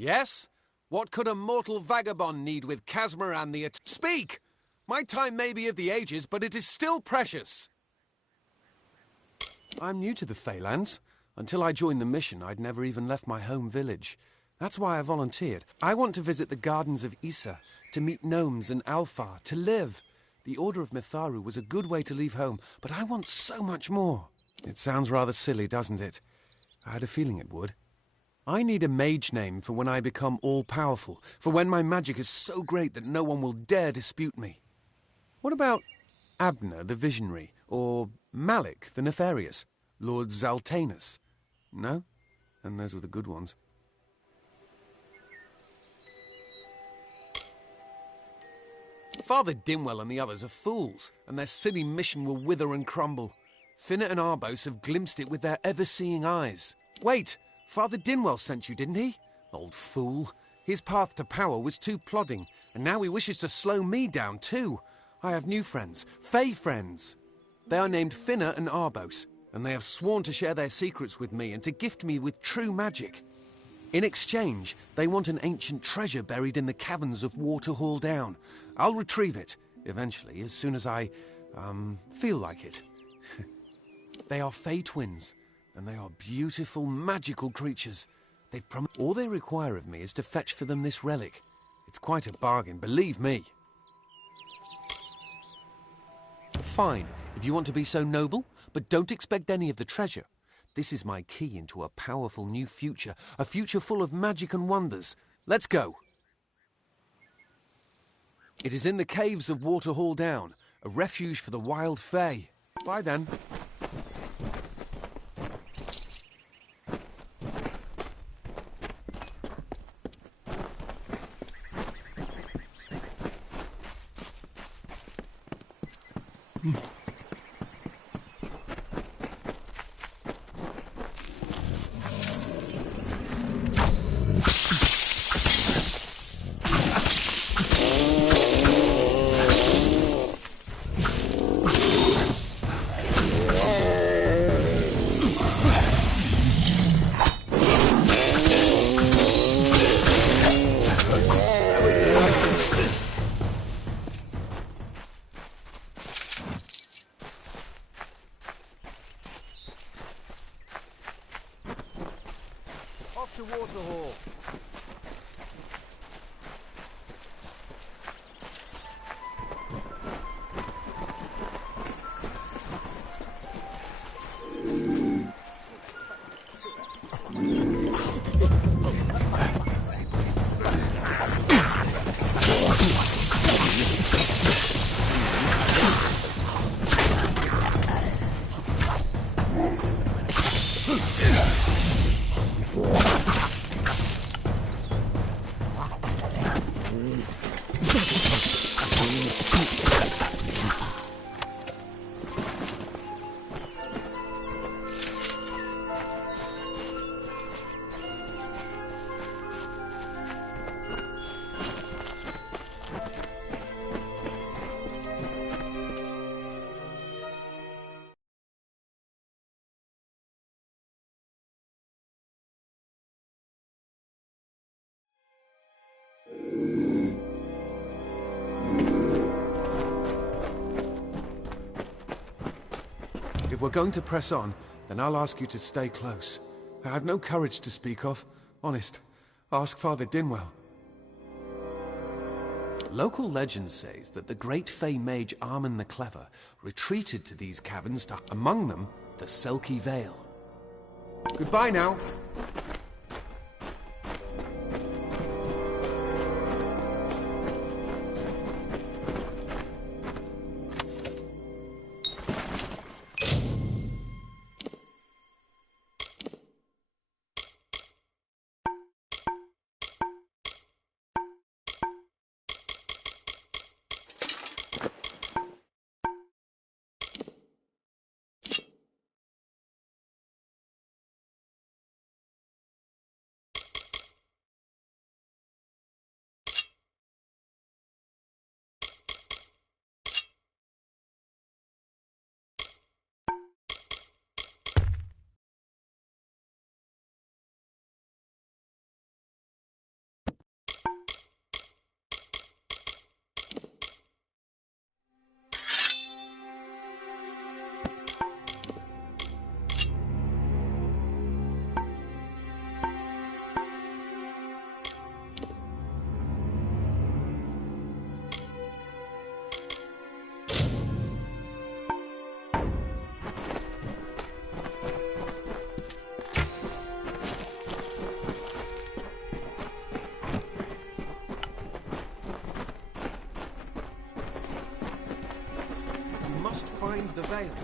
Yes? What could a mortal vagabond need with Casmer and the... Speak! My time may be of the ages, but it is still precious. I'm new to the Feylands. Until I joined the mission, I'd never even left my home village. That's why I volunteered. I want to visit the gardens of Issa, to meet gnomes and Alfar, to live. The Order of Mitharu was a good way to leave home, but I want so much more. It sounds rather silly, doesn't it? I had a feeling it would. I need a mage name for when I become all-powerful, for when my magic is so great that no one will dare dispute me. What about Abner the Visionary, or Malik the Nefarious, Lord Zaltanus? No? And those were the good ones. Father Dimwell and the others are fools, and their silly mission will wither and crumble. Finna and Arbos have glimpsed it with their ever-seeing eyes. Wait, Father Dimwell sent you, didn't he? Old fool. His path to power was too plodding, and now he wishes to slow me down too. I have new friends, Fey friends. They are named Finna and Arbos, and they have sworn to share their secrets with me and to gift me with true magic. In exchange, they want an ancient treasure buried in the caverns of Waterhall Down. I'll retrieve it, eventually, as soon as I, feel like it. They are Fey twins, and they are beautiful, magical creatures. They've promised all they require of me is to fetch for them this relic. It's quite a bargain, believe me. Fine, if you want to be so noble, but don't expect any of the treasure. This is my key into a powerful new future, a future full of magic and wonders. Let's go. It is in the caves of Waterhall Down, a refuge for the wild Fey. Bye then. Off to Waterhall. If we're going to press on, then I'll ask you to stay close. I have no courage to speak of. Honest. Ask Father Dinwell. Local legend says that the great Fey mage Armin the Clever retreated to these caverns to, among them, the Selkie Vale. Goodbye now. must find the veil.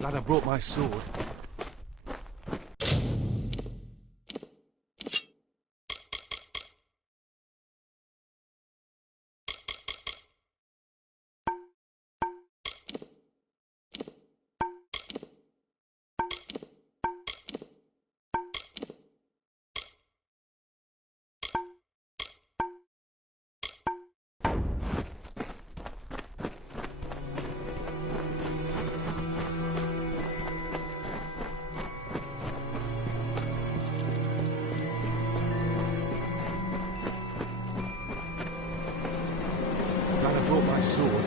Glad I brought my sword. Glad I brought my sword.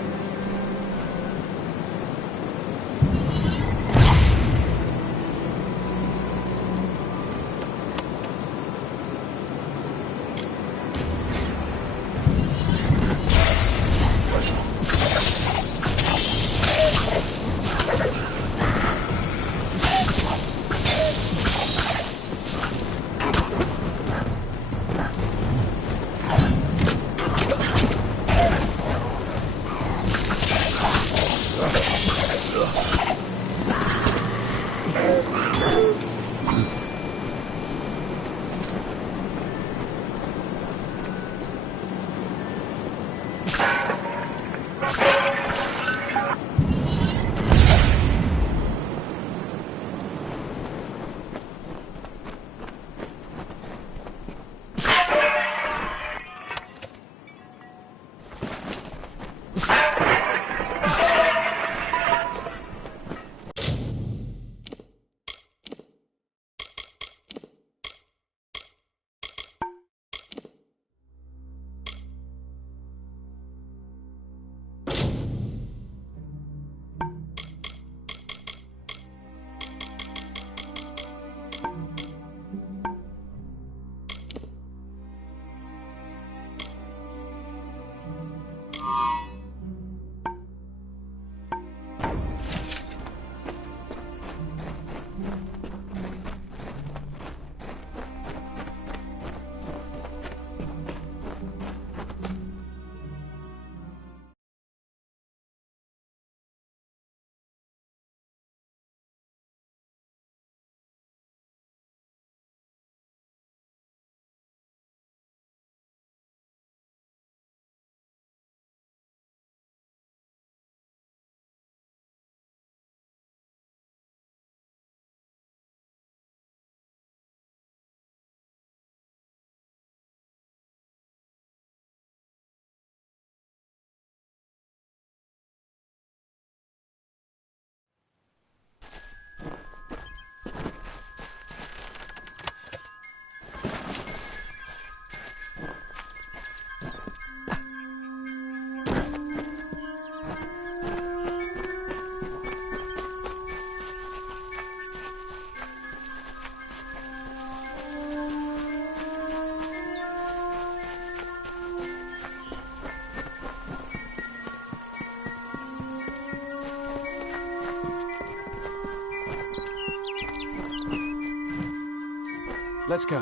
Let's go.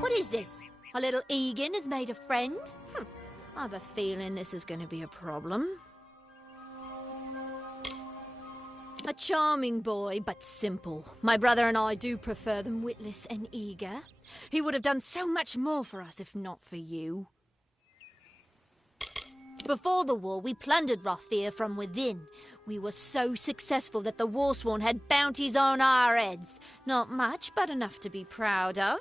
What is this? Our little Egan has made a friend? I have a feeling this is going to be a problem. A charming boy, but simple. My brother and I do prefer them witless and eager. He would have done so much more for us if not for you. Before the war, we plundered Rothir from within. We were so successful that the Warsworn had bounties on our heads. Not much, but enough to be proud of.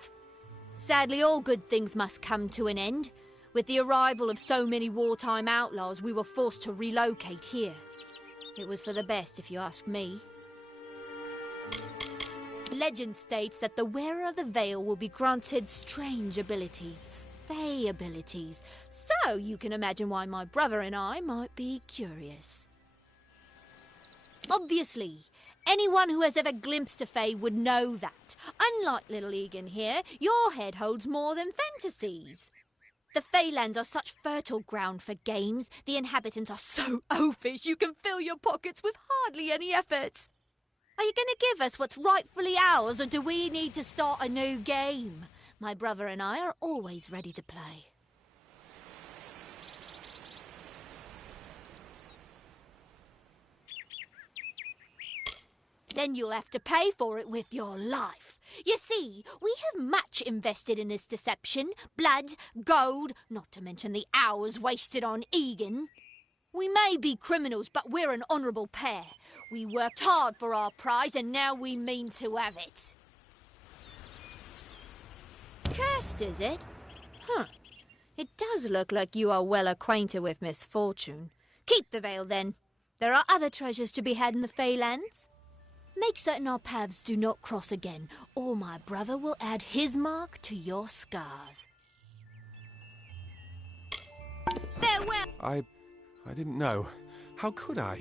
Sadly, all good things must come to an end. With the arrival of so many wartime outlaws, we were forced to relocate here. It was for the best, if you ask me. Legend states that the wearer of the veil will be granted strange abilities, fey abilities, so you can imagine why my brother and I might be curious. Obviously, anyone who has ever glimpsed a fey would know that. Unlike little Egan here, your head holds more than fantasies. The Feylands are such fertile ground for games. The inhabitants are so oafish you can fill your pockets with hardly any efforts. Are you going to give us what's rightfully ours, or do we need to start a new game? My brother and I are always ready to play. Then you'll have to pay for it with your life. You see, we have much invested in this deception. Blood, gold, not to mention the hours wasted on Egan. We may be criminals, but we're an honourable pair. We worked hard for our prize, and now we mean to have it. Cursed, is it? Huh. It does look like you are well acquainted with misfortune. Keep the veil, then. There are other treasures to be had in the Feylands. Make certain our paths do not cross again, or my brother will add his mark to your scars. Farewell! I didn't know. How could I?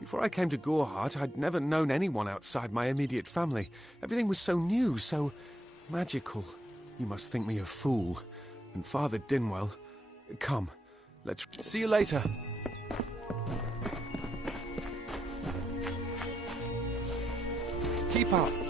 Before I came to Gorehart, I'd never known anyone outside my immediate family. Everything was so new, so magical. You must think me a fool. And Father Dinwell... Come, let's... See you later. Keep up.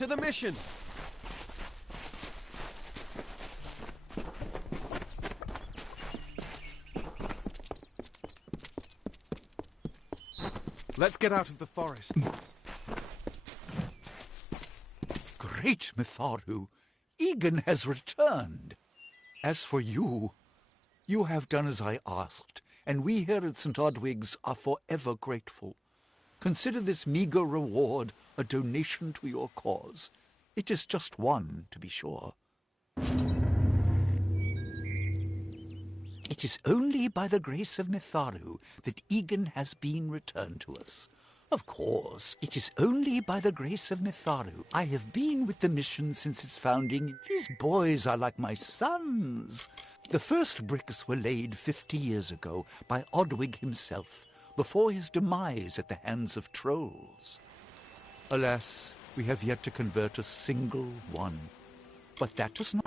To the mission! Let's get out of the forest. Great Mitharu, Egan has returned. As for you, you have done as I asked, and we here at St. Odwig's are forever grateful. Consider this meager reward a donation to your cause. It is just one, to be sure. It is only by the grace of Mitharu that Egan has been returned to us. Of course, it is only by the grace of Mitharu. I have been with the mission since its founding. These boys are like my sons. The first bricks were laid 50 years ago by Odwig himself, before his demise at the hands of trolls. Alas, we have yet to convert a single one. But that does not...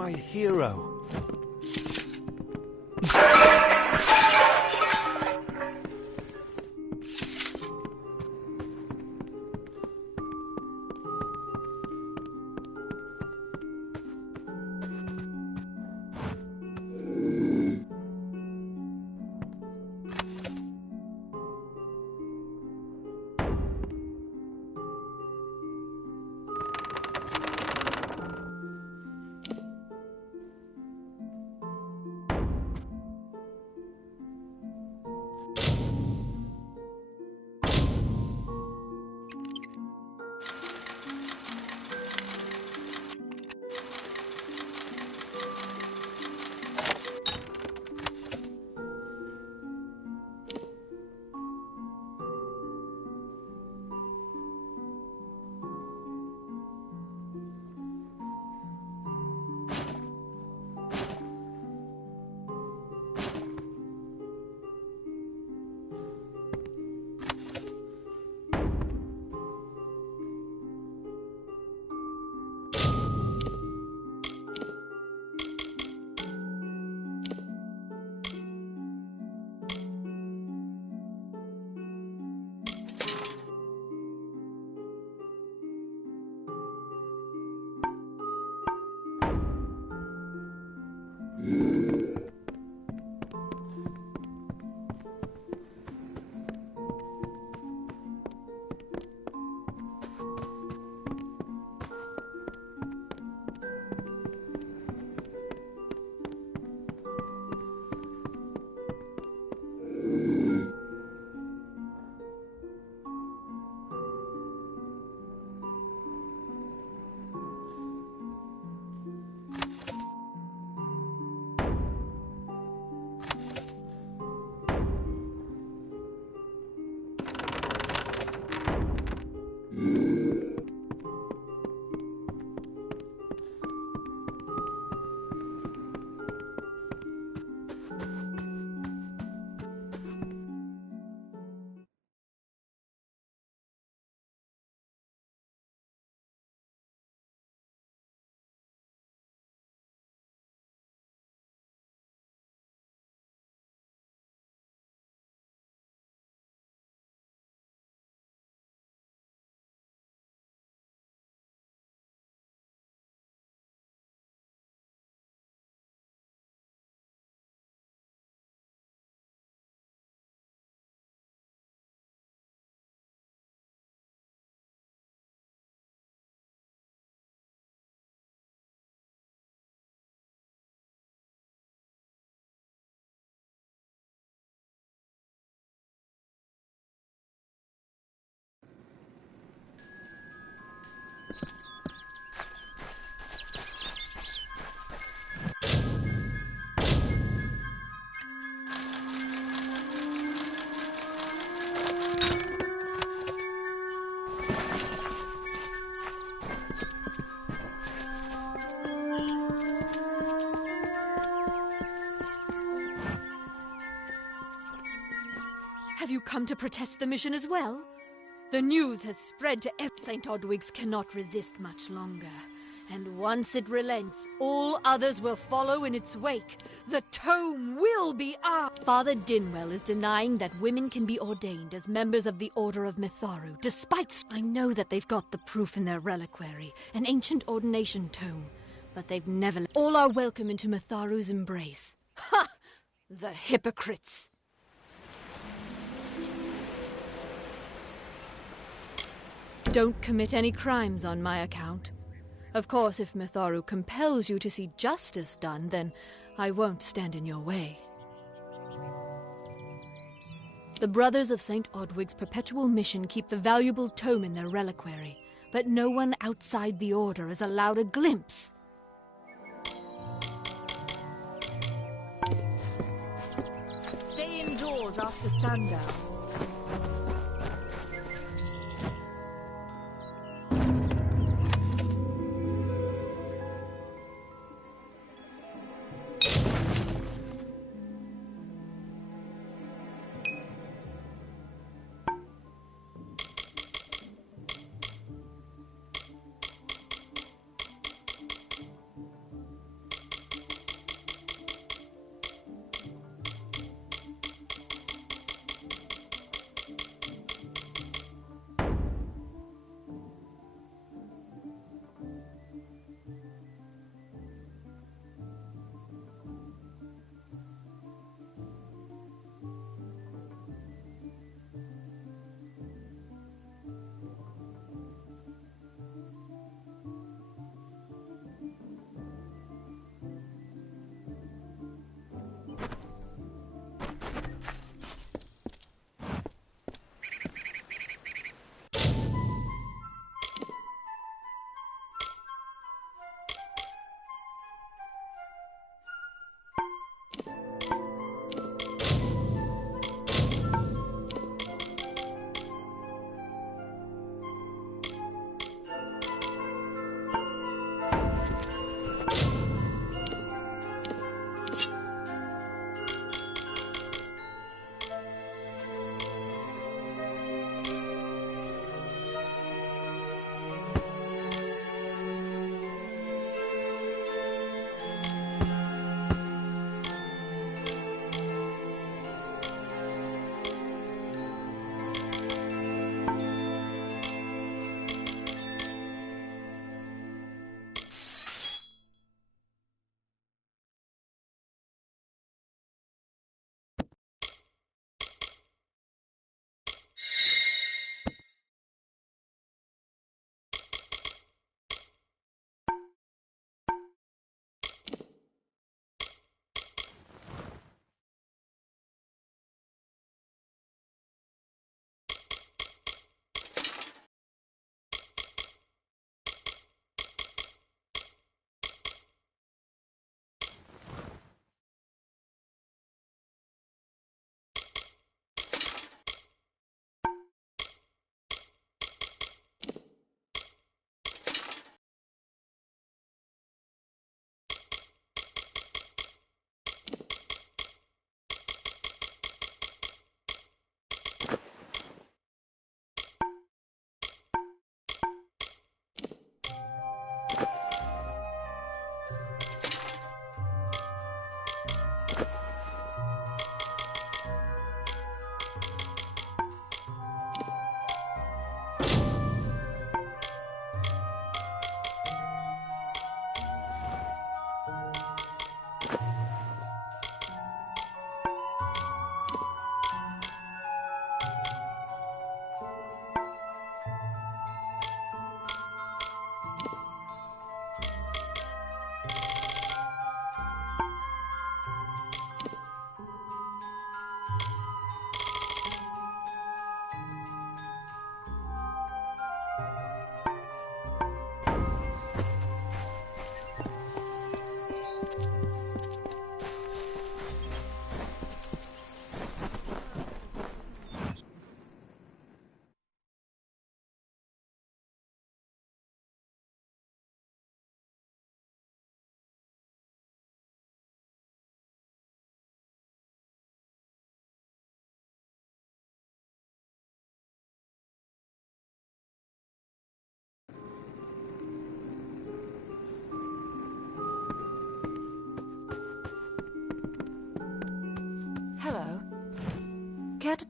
My hero. Have you come to protest the mission as well? The news has spread to St. Odwig's cannot resist much longer. And once it relents, all others will follow in its wake. The tome will be ours. Father Dinwell is denying that women can be ordained as members of the Order of Mitharu, despite... I know that they've got the proof in their reliquary, an ancient ordination tome, but they've never... All are welcome into Mitharu's embrace. Ha! The hypocrites! Don't commit any crimes on my account. Of course, if Mitharu compels you to see justice done, then I won't stand in your way. The Brothers of St. Odwig's perpetual mission keep the valuable tome in their reliquary, but no one outside the Order is allowed a glimpse. Stay indoors after sundown.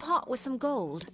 part with some gold?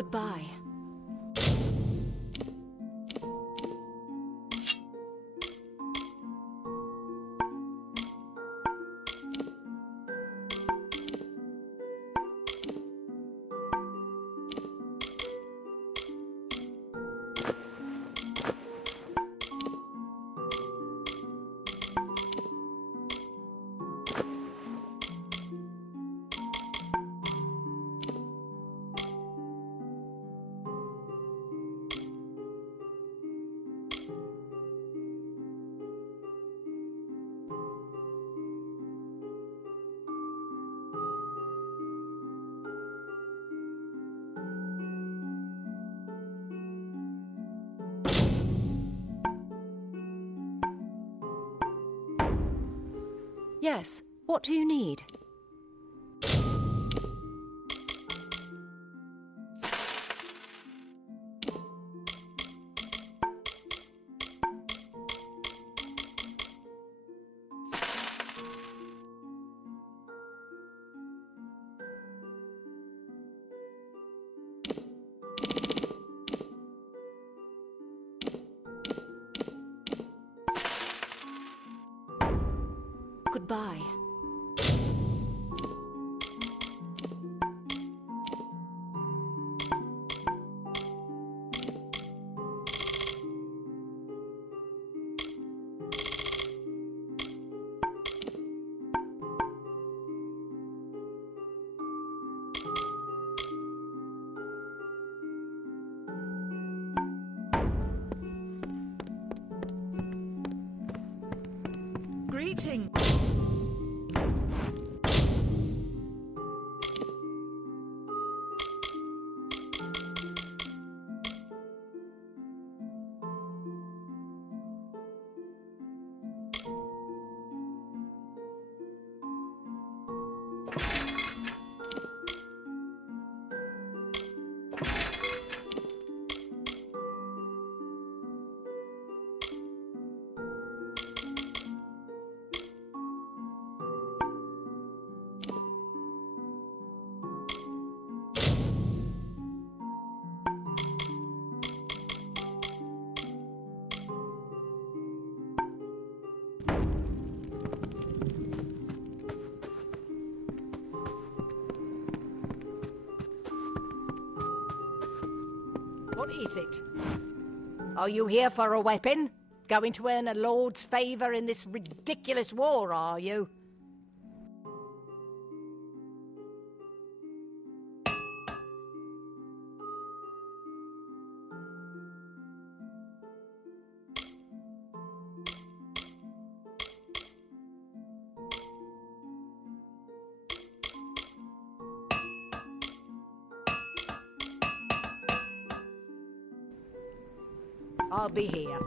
Goodbye. Yes, what do you need? Goodbye. Greetings. What is it? Are you here for a weapon? Going to earn a lord's favour in this ridiculous war, are you? I'll be here.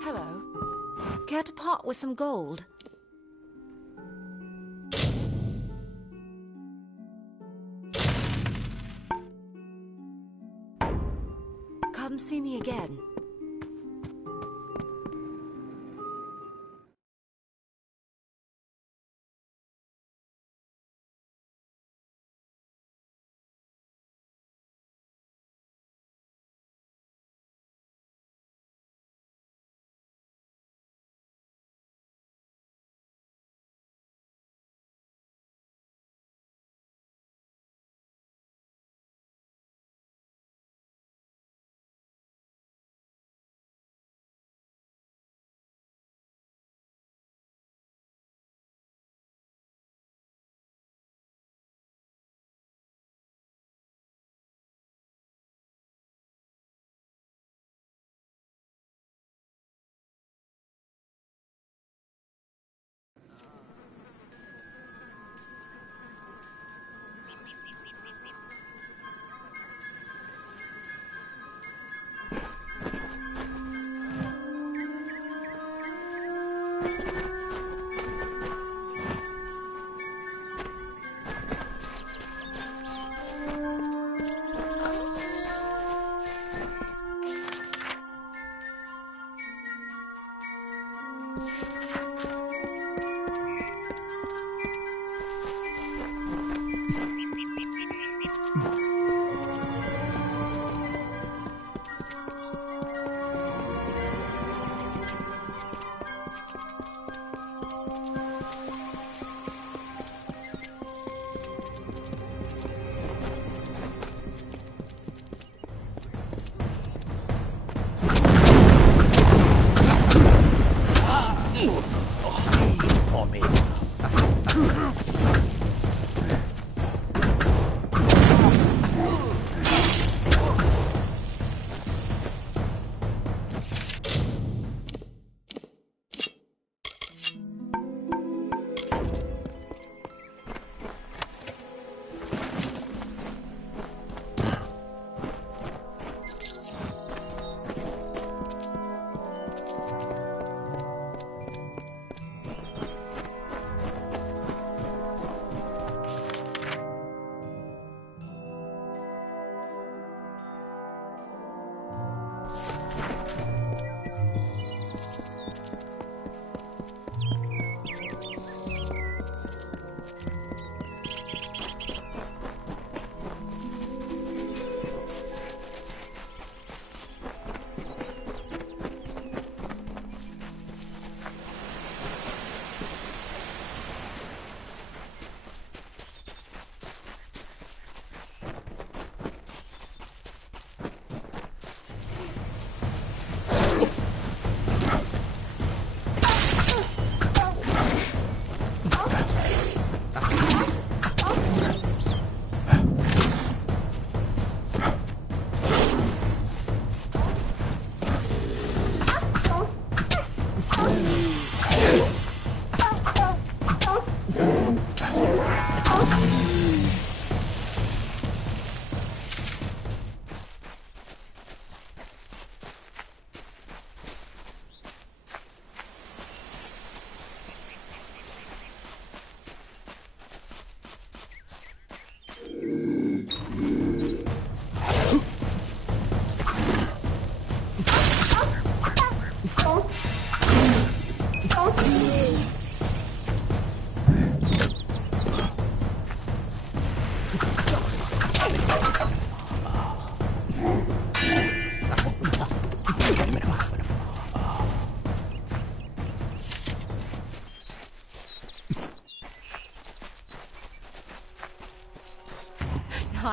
Hello. Care to part with some gold? Come see me again.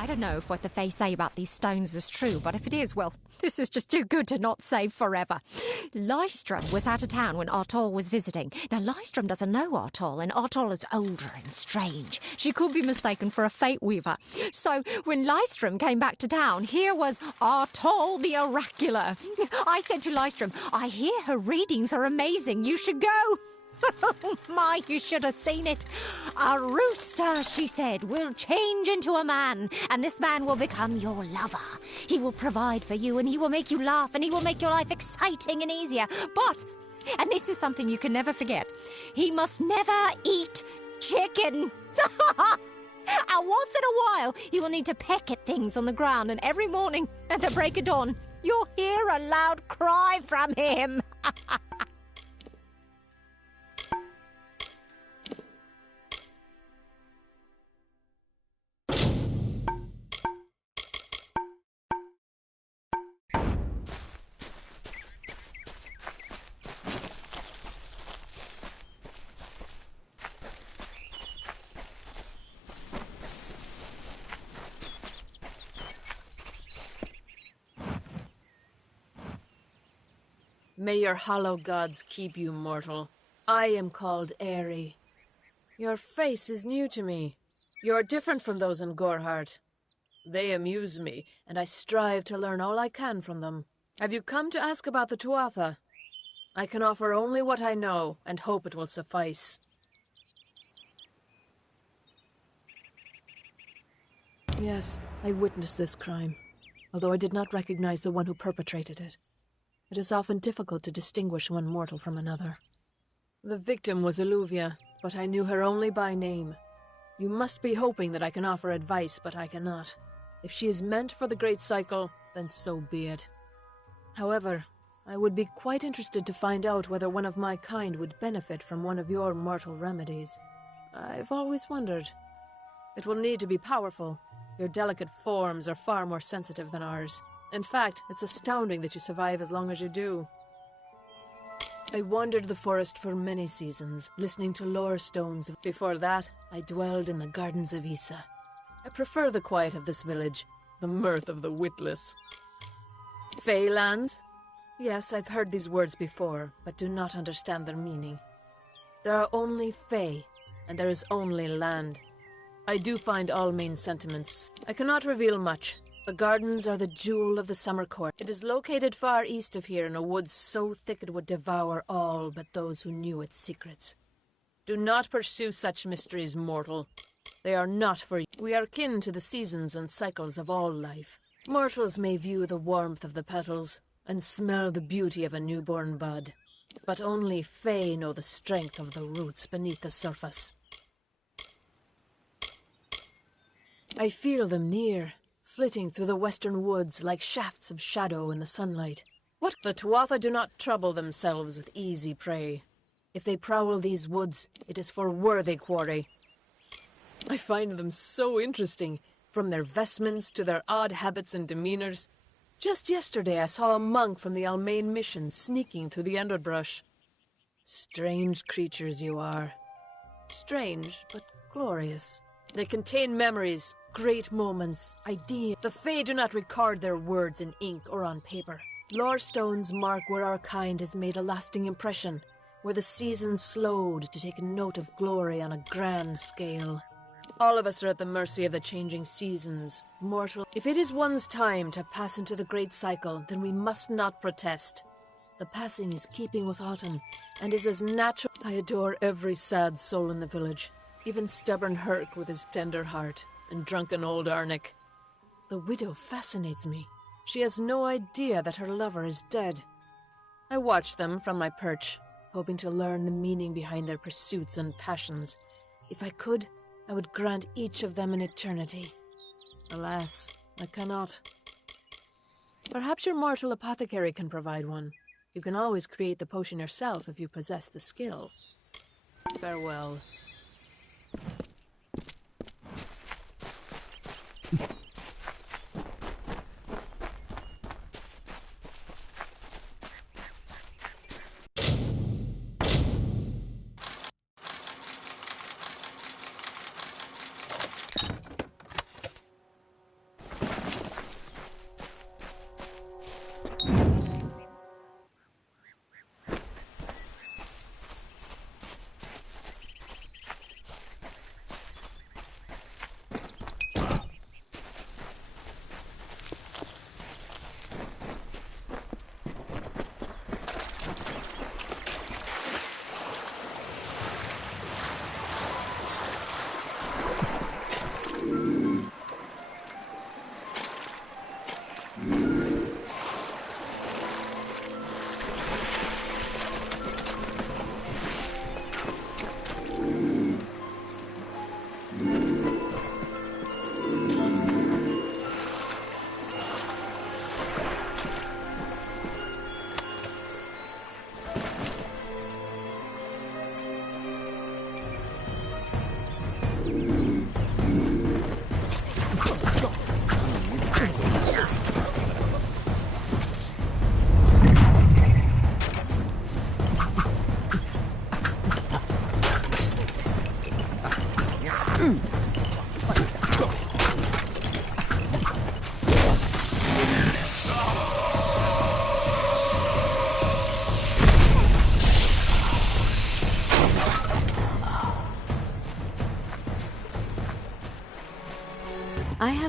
I don't know if what the Fae say about these stones is true, but if it is, well, this is just too good to not save forever. Lystrom was out of town when Artol was visiting. Now, Lystrom doesn't know Artol, and Artol is older and strange. She could be mistaken for a Fate Weaver. So, when Lystrom came back to town, here was Artol the Oracular. I said to Lystrom, I hear her readings are amazing. You should go. Oh, my, you should have seen it. A rooster, she said, will change into a man, and this man will become your lover. He will provide for you, and he will make you laugh, and he will make your life exciting and easier. But, and this is something you can never forget, he must never eat chicken. And once in a while, he will need to peck at things on the ground, and every morning at the break of dawn, you'll hear a loud cry from him. May your hollow gods keep you, mortal. I am called Airy. Your face is new to me. You're different from those in Gorhart. They amuse me, and I strive to learn all I can from them. Have you come to ask about the Tuatha? I can offer only what I know, and hope it will suffice. Yes, I witnessed this crime, although I did not recognize the one who perpetrated it. It is often difficult to distinguish one mortal from another. The victim was Illuvia, but I knew her only by name. You must be hoping that I can offer advice, but I cannot. If she is meant for the Great Cycle, then so be it. However, I would be quite interested to find out whether one of my kind would benefit from one of your mortal remedies. I've always wondered. It will need to be powerful. Your delicate forms are far more sensitive than ours. In fact, it's astounding that you survive as long as you do. I wandered the forest for many seasons, listening to lore stones. Before that, I dwelled in the gardens of Issa. I prefer the quiet of this village, the mirth of the witless. Feylands? Yes, I've heard these words before, but do not understand their meaning. There are only Fey, and there is only land. I do find all main sentiments. I cannot reveal much. The gardens are the jewel of the summer court. It is located far east of here in a wood so thick it would devour all but those who knew its secrets. Do not pursue such mysteries, mortal. They are not for you. We are kin to the seasons and cycles of all life. Mortals may view the warmth of the petals and smell the beauty of a newborn bud, but only Fey know the strength of the roots beneath the surface. I feel them near, flitting through the western woods like shafts of shadow in the sunlight. What? The Tuatha do not trouble themselves with easy prey. If they prowl these woods, it is for worthy quarry. I find them so interesting, from their vestments to their odd habits and demeanors. Just yesterday I saw a monk from the Almain mission sneaking through the underbrush. Strange creatures you are. Strange, but glorious. They contain memories, great moments, ideas. The Fae do not record their words in ink or on paper. Lore stones mark where our kind has made a lasting impression, where the seasons slowed to take note of glory on a grand scale. All of us are at the mercy of the changing seasons, mortal. If it is one's time to pass into the great cycle, then we must not protest. The passing is keeping with autumn, and is as natural. I adore every sad soul in the village, even stubborn Herc with his tender heart, and drunken old Arnick. The widow fascinates me. She has no idea that her lover is dead. I watch them from my perch, hoping to learn the meaning behind their pursuits and passions. If I could, I would grant each of them an eternity. Alas, I cannot. Perhaps your mortal apothecary can provide one. You can always create the potion yourself if you possess the skill. Farewell.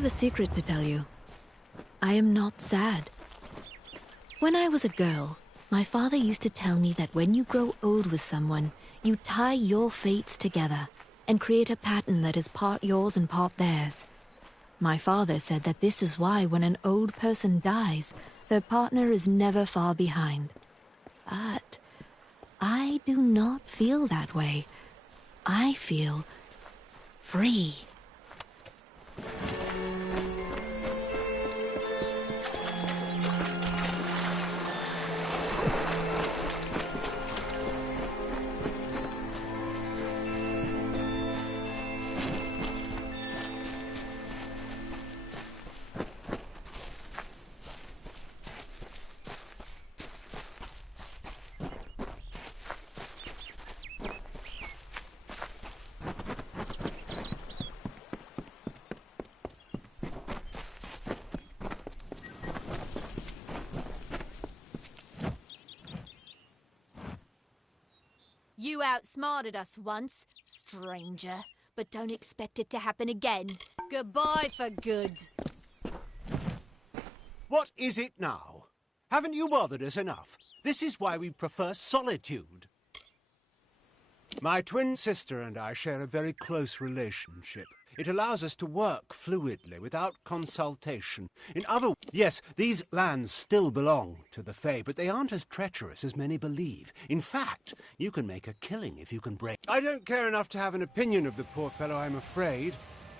a secret to tell you. I am not sad. When I was a girl, my father used to tell me that when you grow old with someone, you tie your fates together and create a pattern that is part yours and part theirs. My father said that this is why when an old person dies, their partner is never far behind. But I do not feel that way. I feel free. You outsmarted us once, stranger, but don't expect it to happen again. Goodbye for good. What is it now? Haven't you bothered us enough? This is why we prefer solitude. My twin sister and I share a very close relationship. It allows us to work fluidly without consultation. Yes, these lands still belong to the Fae, but they aren't as treacherous as many believe. In fact, you can make a killing if you can break... I don't care enough to have an opinion of the poor fellow, I'm afraid.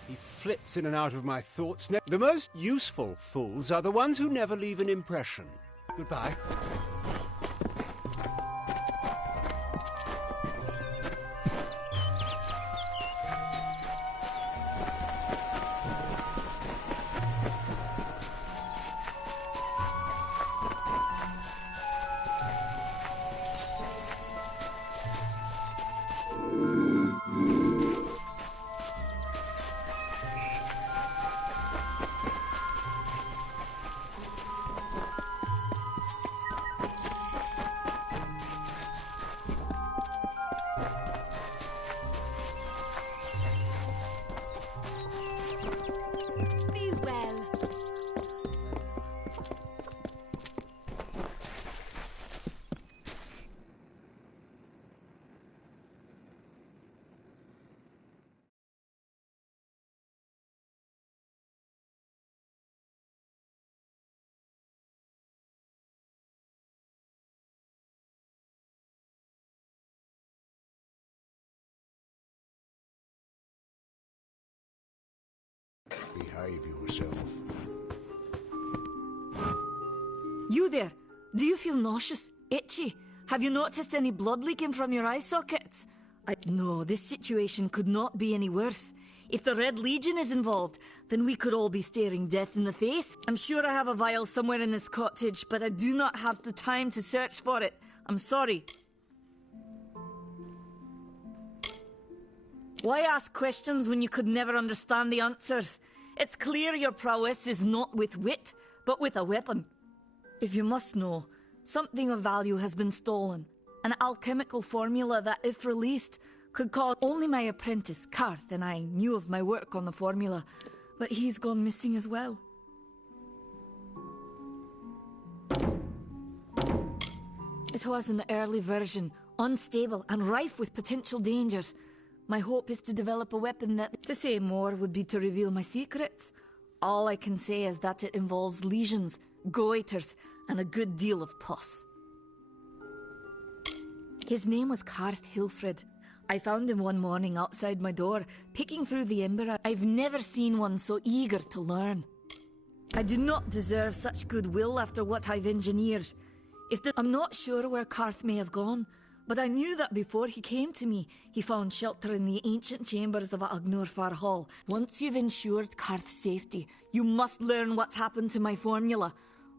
He flits in and out of my thoughts. The most useful fools are the ones who never leave an impression. Goodbye. Be well. Behave yourself. You there! Do you feel nauseous? Itchy? Have you noticed any blood leaking from your eye sockets? No, this situation could not be any worse. If the Red Legion is involved, then we could all be staring death in the face. I'm sure I have a vial somewhere in this cottage, but I do not have the time to search for it. I'm sorry. Why ask questions when you could never understand the answers? It's clear your prowess is not with wit, but with a weapon. If you must know, something of value has been stolen. An alchemical formula that, if released, could cause... Only my apprentice, Karth, and I knew of my work on the formula, but he's gone missing as well. It was an early version, unstable and rife with potential dangers. My hope is to develop a weapon that... To say more would be to reveal my secrets. All I can say is that it involves lesions, goiters, and a good deal of pus. His name was Karth Hilfred. I found him one morning outside my door, picking through the ember. I've never seen one so eager to learn. I do not deserve such goodwill after what I've engineered. I'm not sure where Karth may have gone, but I knew that before he came to me, he found shelter in the ancient chambers of Agnurfar Hall. Once you've ensured Karth's safety, you must learn what's happened to my formula.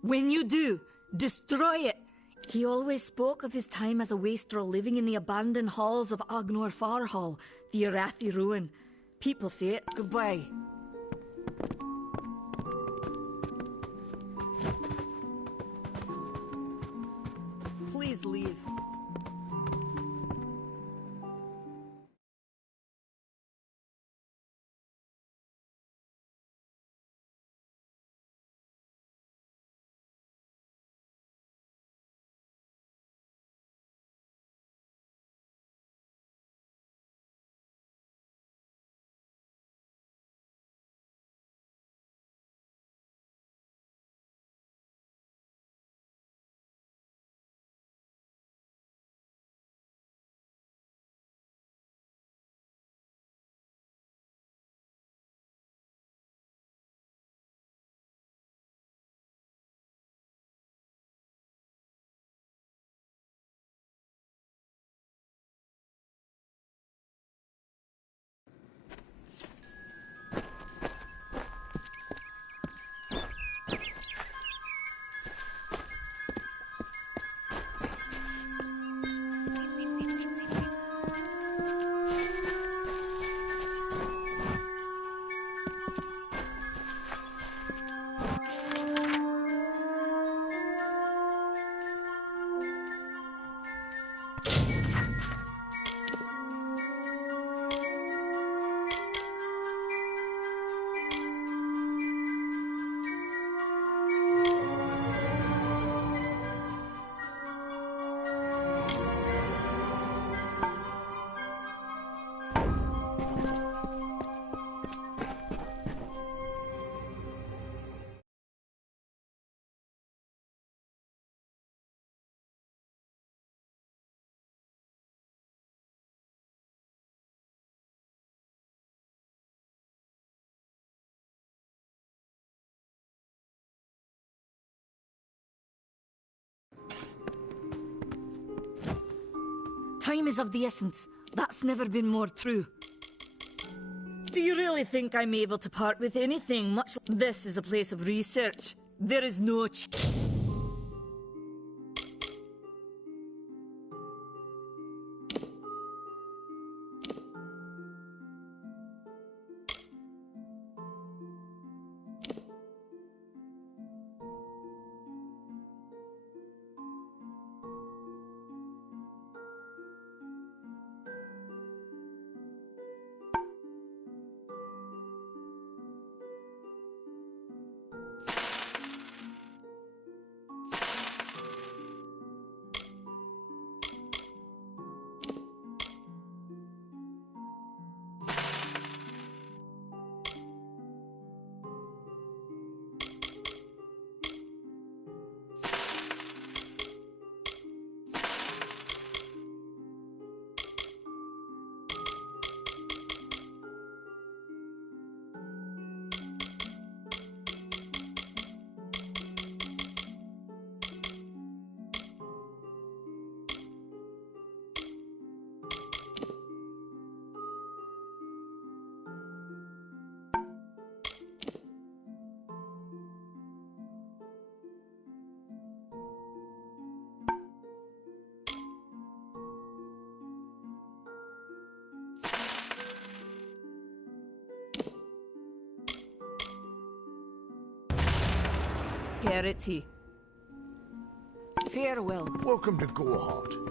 When you do, destroy it! He always spoke of his time as a wastrel living in the abandoned halls of Agnurfar Hall, the Arathi ruin. People say it. Goodbye. Please leave. Time is of the essence. That's never been more true. Do you really think I'm able to part with anything much? This is a place of research. There is no clarity. Farewell. Welcome to Gorehart.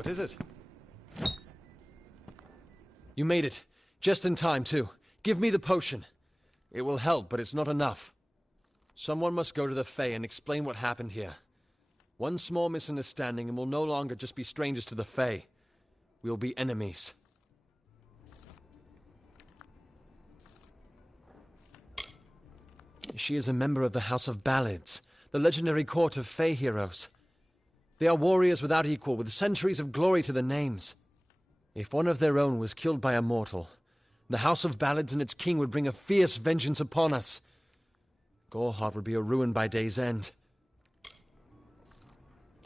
What is it? You made it. Just in time, too. Give me the potion. It will help, but it's not enough. Someone must go to the Fae and explain what happened here. One small misunderstanding and we'll no longer just be strangers to the Fae. We'll be enemies. She is a member of the House of Ballads, the legendary court of Fae heroes. They are warriors without equal, with centuries of glory to their names. If one of their own was killed by a mortal, the House of Ballads and its king would bring a fierce vengeance upon us. Gorehart would be a ruin by day's end.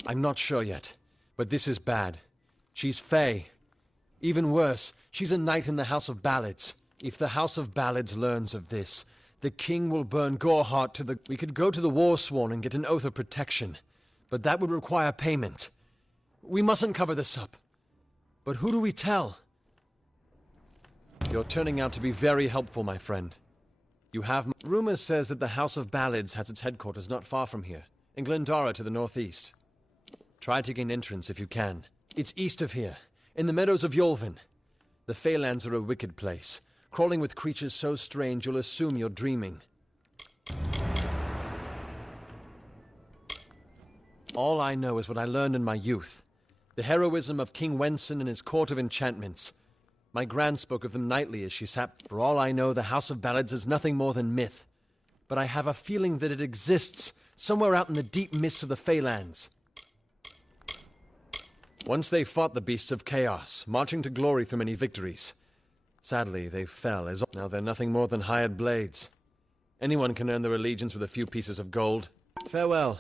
I'm not sure yet, but this is bad. She's Fae. Even worse, she's a knight in the House of Ballads. If the House of Ballads learns of this, the king will burn Gorehart to the... We could go to the Warsworn and get an oath of protection, but that would require payment. We mustn't cover this up. But who do we tell? You're turning out to be very helpful, my friend. You have... Rumor says that the House of Ballads has its headquarters not far from here, in Glendara to the northeast. Try to gain entrance if you can. It's east of here, in the meadows of Yolvin. The Feylands are a wicked place, crawling with creatures so strange you'll assume you're dreaming. All I know is what I learned in my youth. The heroism of King Wenson and his court of enchantments. My gran spoke of them nightly as she sat. For all I know, the House of Ballads is nothing more than myth. But I have a feeling that it exists somewhere out in the deep mists of the Feylands. Once they fought the beasts of chaos, marching to glory through many victories. Sadly, they fell, as now they're nothing more than hired blades. Anyone can earn their allegiance with a few pieces of gold. Farewell.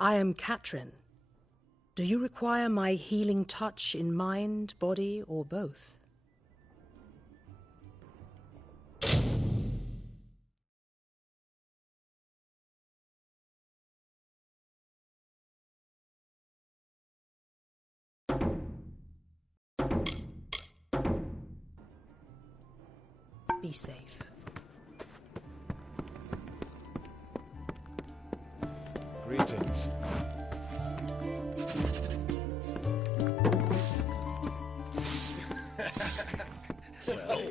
I am Katrin. Do you require my healing touch in mind, body, or both? Be safe. Greetings. Well.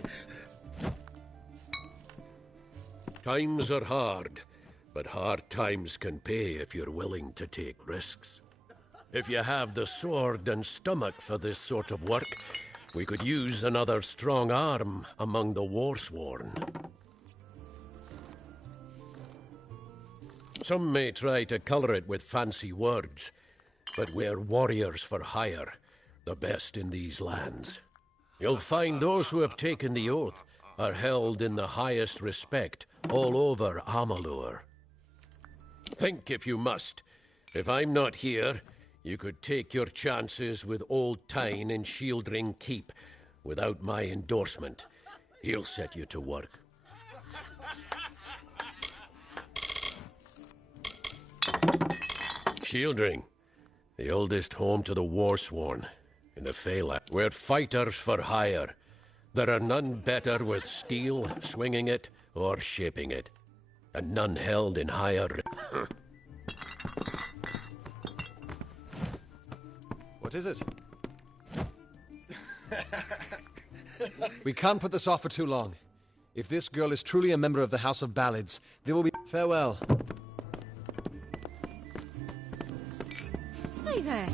Times are hard, but hard times can pay if you're willing to take risks. If you have the sword and stomach for this sort of work, we could use another strong arm among the warsworn. Some may try to colour it with fancy words, but we're warriors for hire, the best in these lands. You'll find those who have taken the oath are held in the highest respect all over Amalur. Think if you must. If I'm not here, you could take your chances with old Tyne in Shieldring Keep without my endorsement. He'll set you to work. Shieldring, the oldest home to the Warsworn in the Feyland. We're fighters for hire. There are none better with steel, swinging it, or shaping it. And none held in higher... What is it? We can't put this off for too long. If this girl is truly a member of the House of Ballads, there will be... Farewell. Hey there.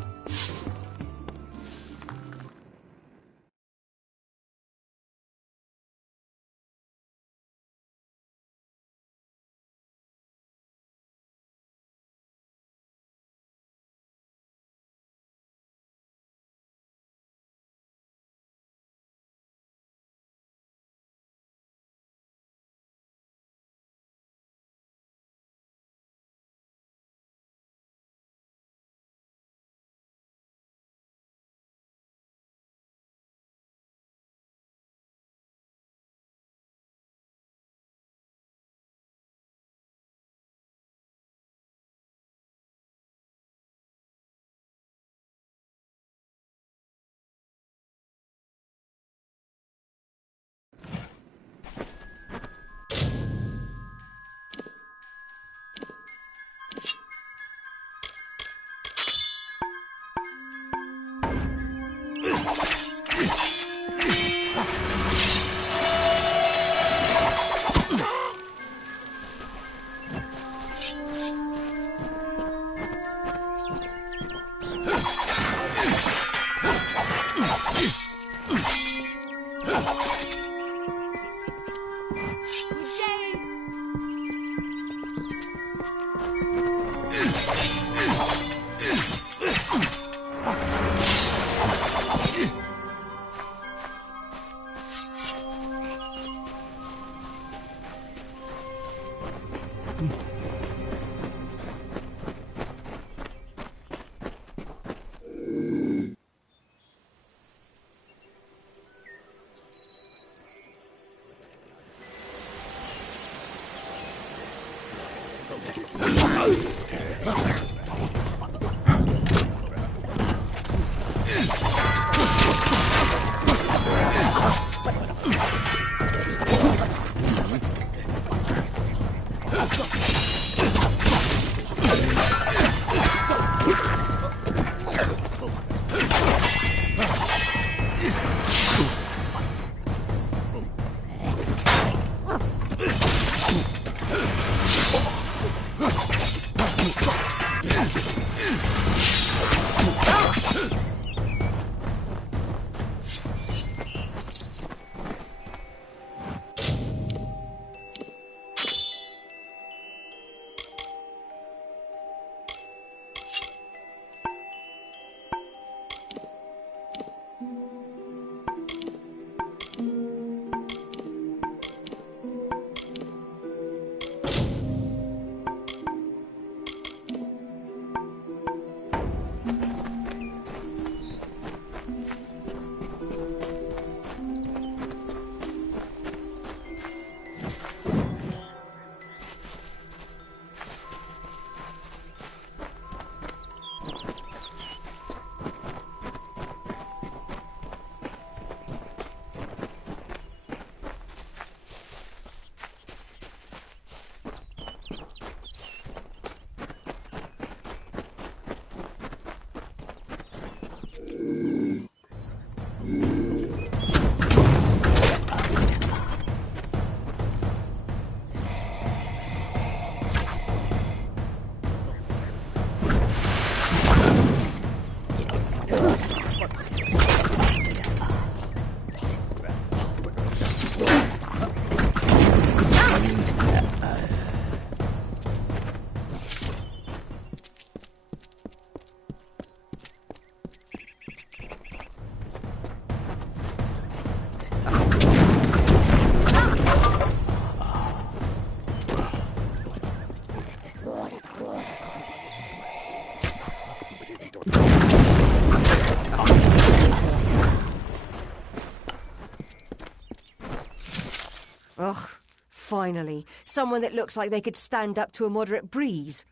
Ugh, finally. Someone that looks like they could stand up to a moderate breeze.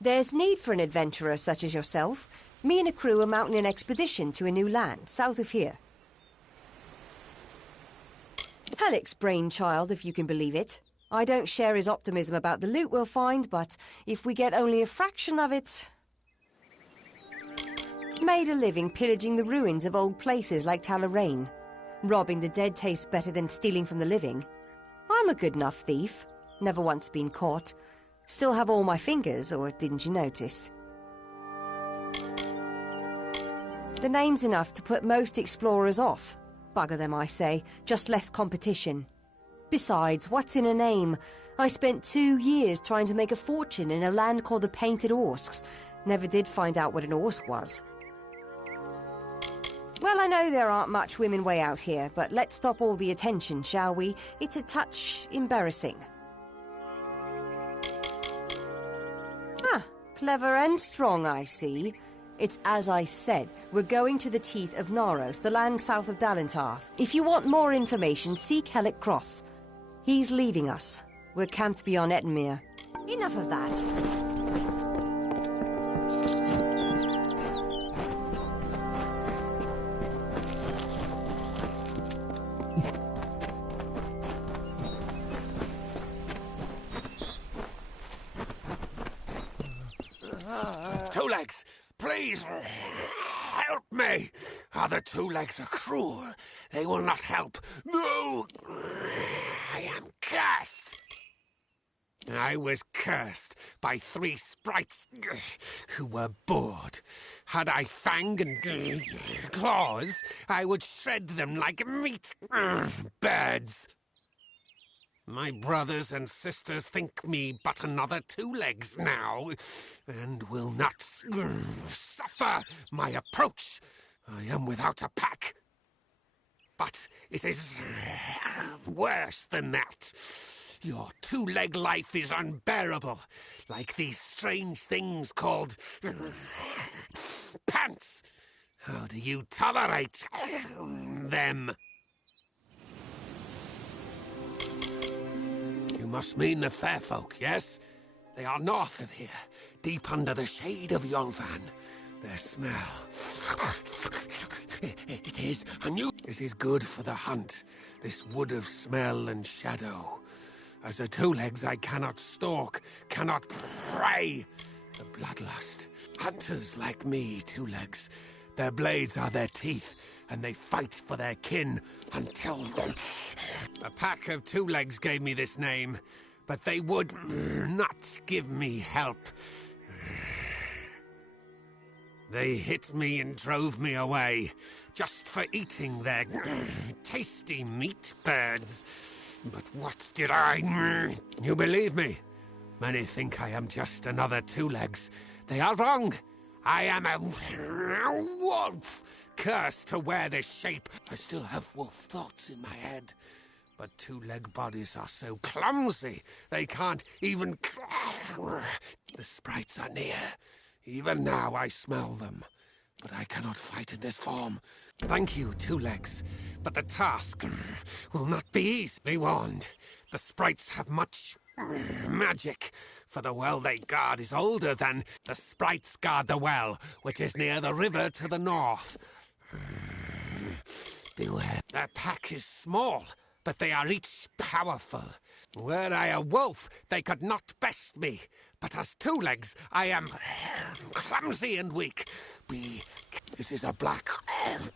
There's need for an adventurer such as yourself. Me and a crew are mounting an expedition to a new land, south of here. Halleck's brainchild, if you can believe it. I don't share his optimism about the loot we'll find, but if we get only a fraction of it... Made a living pillaging the ruins of old places like Talarain. Robbing the dead tastes better than stealing from the living. I'm a good enough thief. Never once been caught. Still have all my fingers, or didn't you notice? The name's enough to put most explorers off. Bugger them, I say. Just less competition. Besides, what's in a name? I spent 2 years trying to make a fortune in a land called the Painted Orsks. Never did find out what an Orsk was. Well, I know there aren't much women way out here, but let's stop all the attention, shall we? It's a touch embarrassing. Ah, clever and strong, I see. It's as I said, we're going to the teeth of Naros, the land south of Dalentarth. If you want more information, seek Hellick Cross. He's leading us. We're camped beyond Ettenmere. Enough of that. Two Legs, please help me. Other Two Legs are cruel. They will not help. No, I am cursed. I was cursed by 3 sprites who were bored. Had I fang and claws, I would shred them like meat. Birds. My brothers and sisters think me but another Two Legs now, and will not suffer my approach. I am without a pack. But it is worse than that. Your two-leg life is unbearable, like these strange things called pants. How do you tolerate them? You must mean the fair folk, yes? They are north of here, deep under the shade of Yolvan. Their smell... It is a new... It is good for the hunt, this wood of smell and shadow. As a Two Legs, I cannot stalk, cannot prey. The bloodlust. Hunters like me, Two Legs. Their blades are their teeth, and they fight for their kin until... A pack of Two Legs gave me this name, but they would not give me help. They hit me and drove me away, just for eating their tasty meat birds. But what did I... You believe me? Many think I am just another Two Legs. They are wrong. I am a wolf, cursed to wear this shape. I still have wolf thoughts in my head. But two-leg bodies are so clumsy, they can't even... The sprites are near. Even now I smell them. But I cannot fight in this form. Thank you, Two Legs. But the task will not be easy. Be warned. The sprites have much magic. For the well they guard is older than the sprites guard the well, which is near the river to the north. Beware. Their pack is small, but they are each powerful. Were I a wolf, they could not best me. But as Two Legs, I am clumsy and weak. This is a black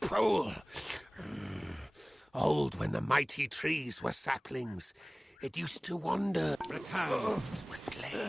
pool. Old when the mighty trees were saplings. It used to wander, return swiftly.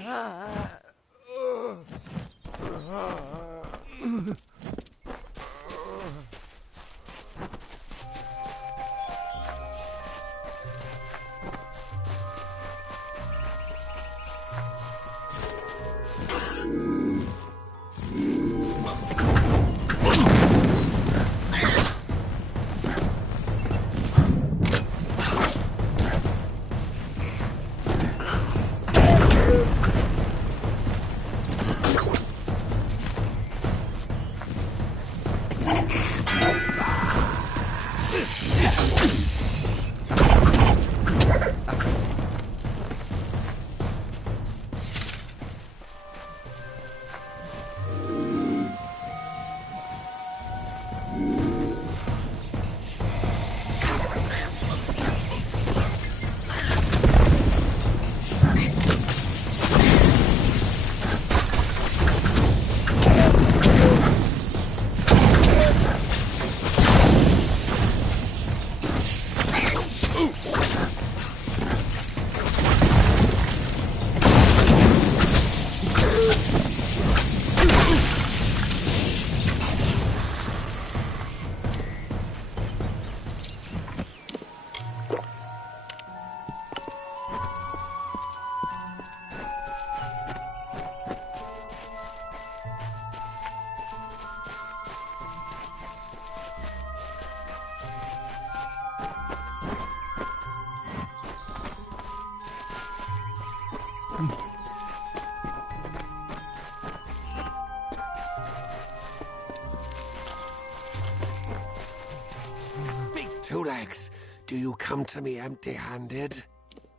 Two Legs, do you come to me empty-handed?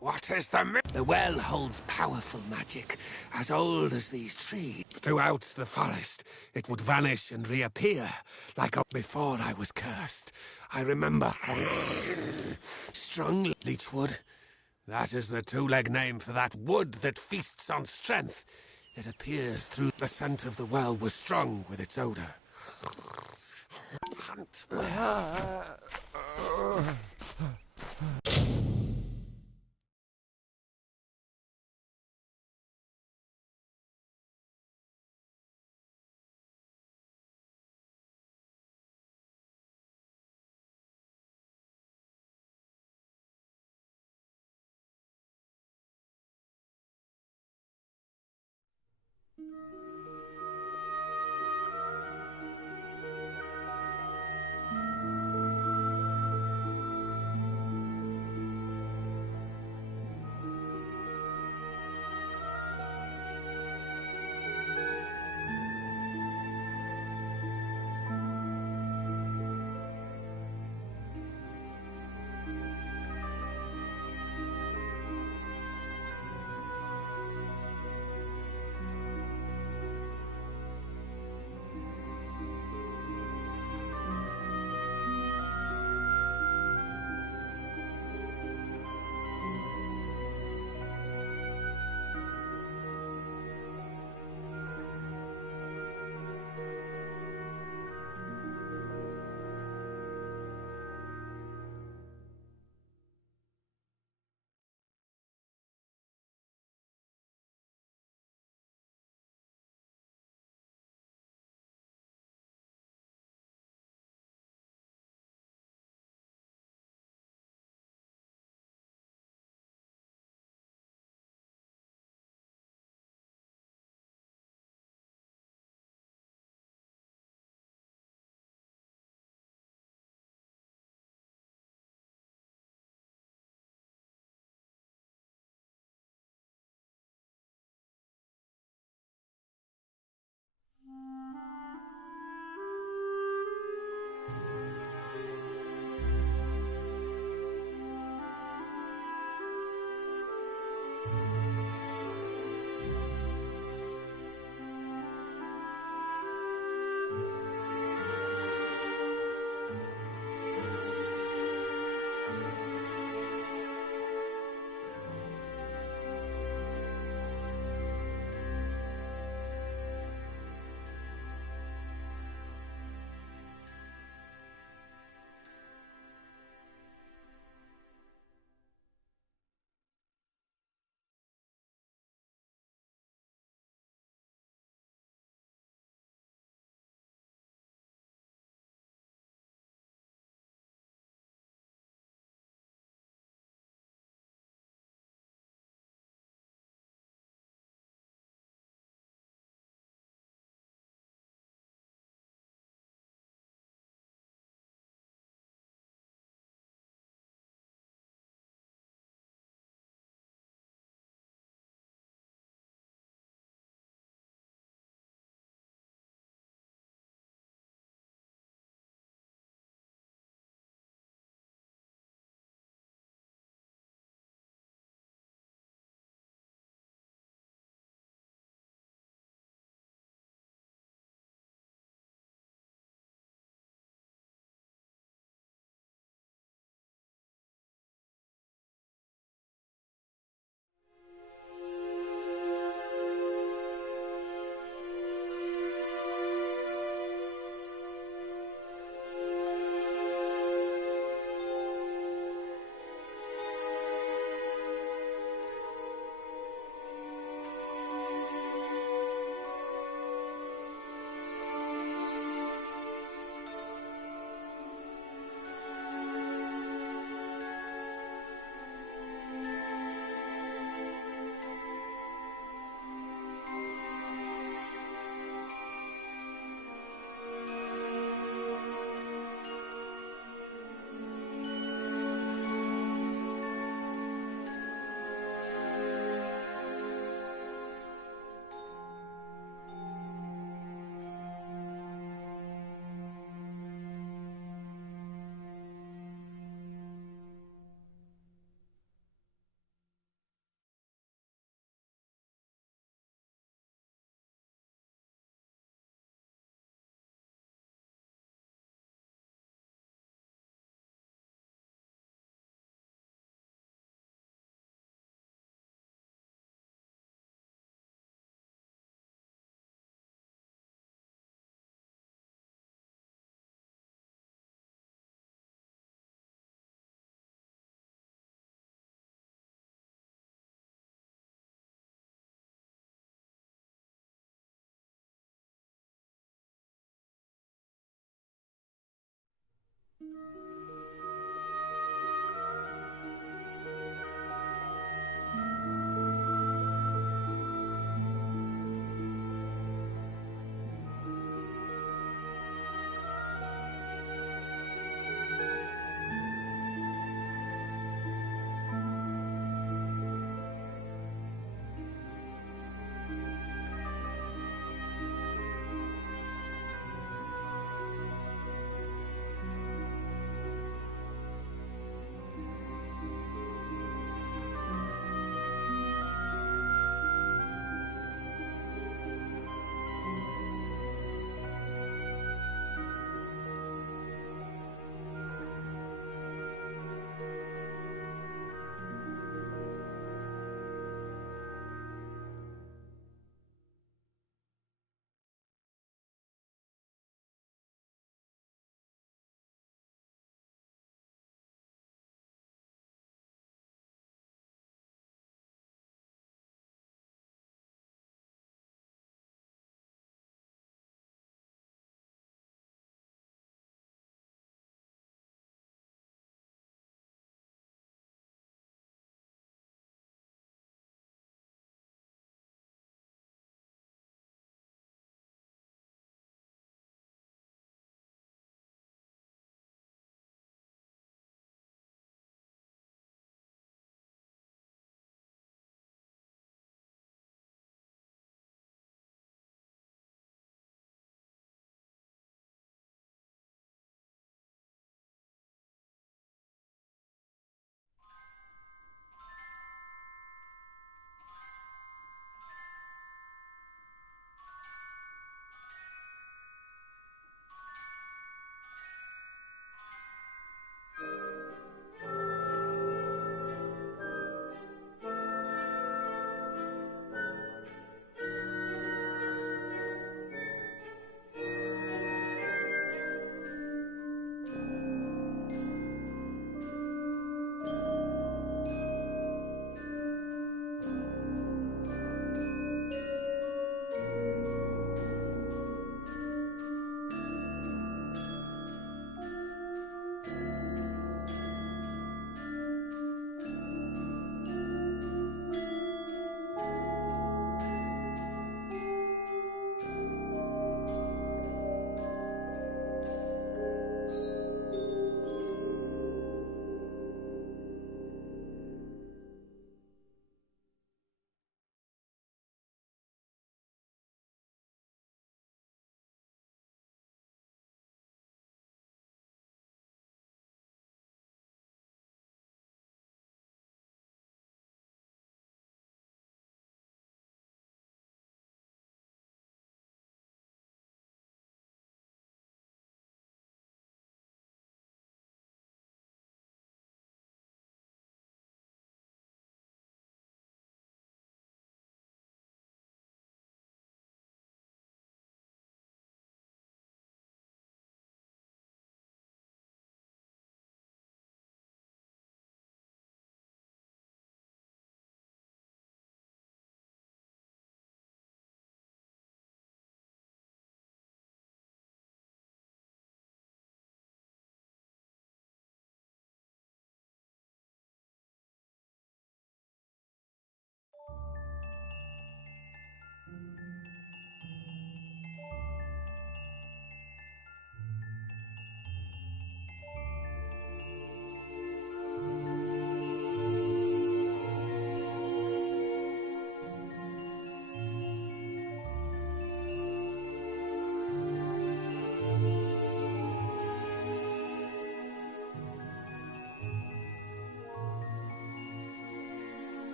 What is the well holds powerful magic, as old as these trees. Throughout the forest, it would vanish and reappear, like before I was cursed. I remember... Strong leechwood. That is the two-leg name for that wood that feasts on strength. It appears through the scent of the well was strong with its odor. Hunt well.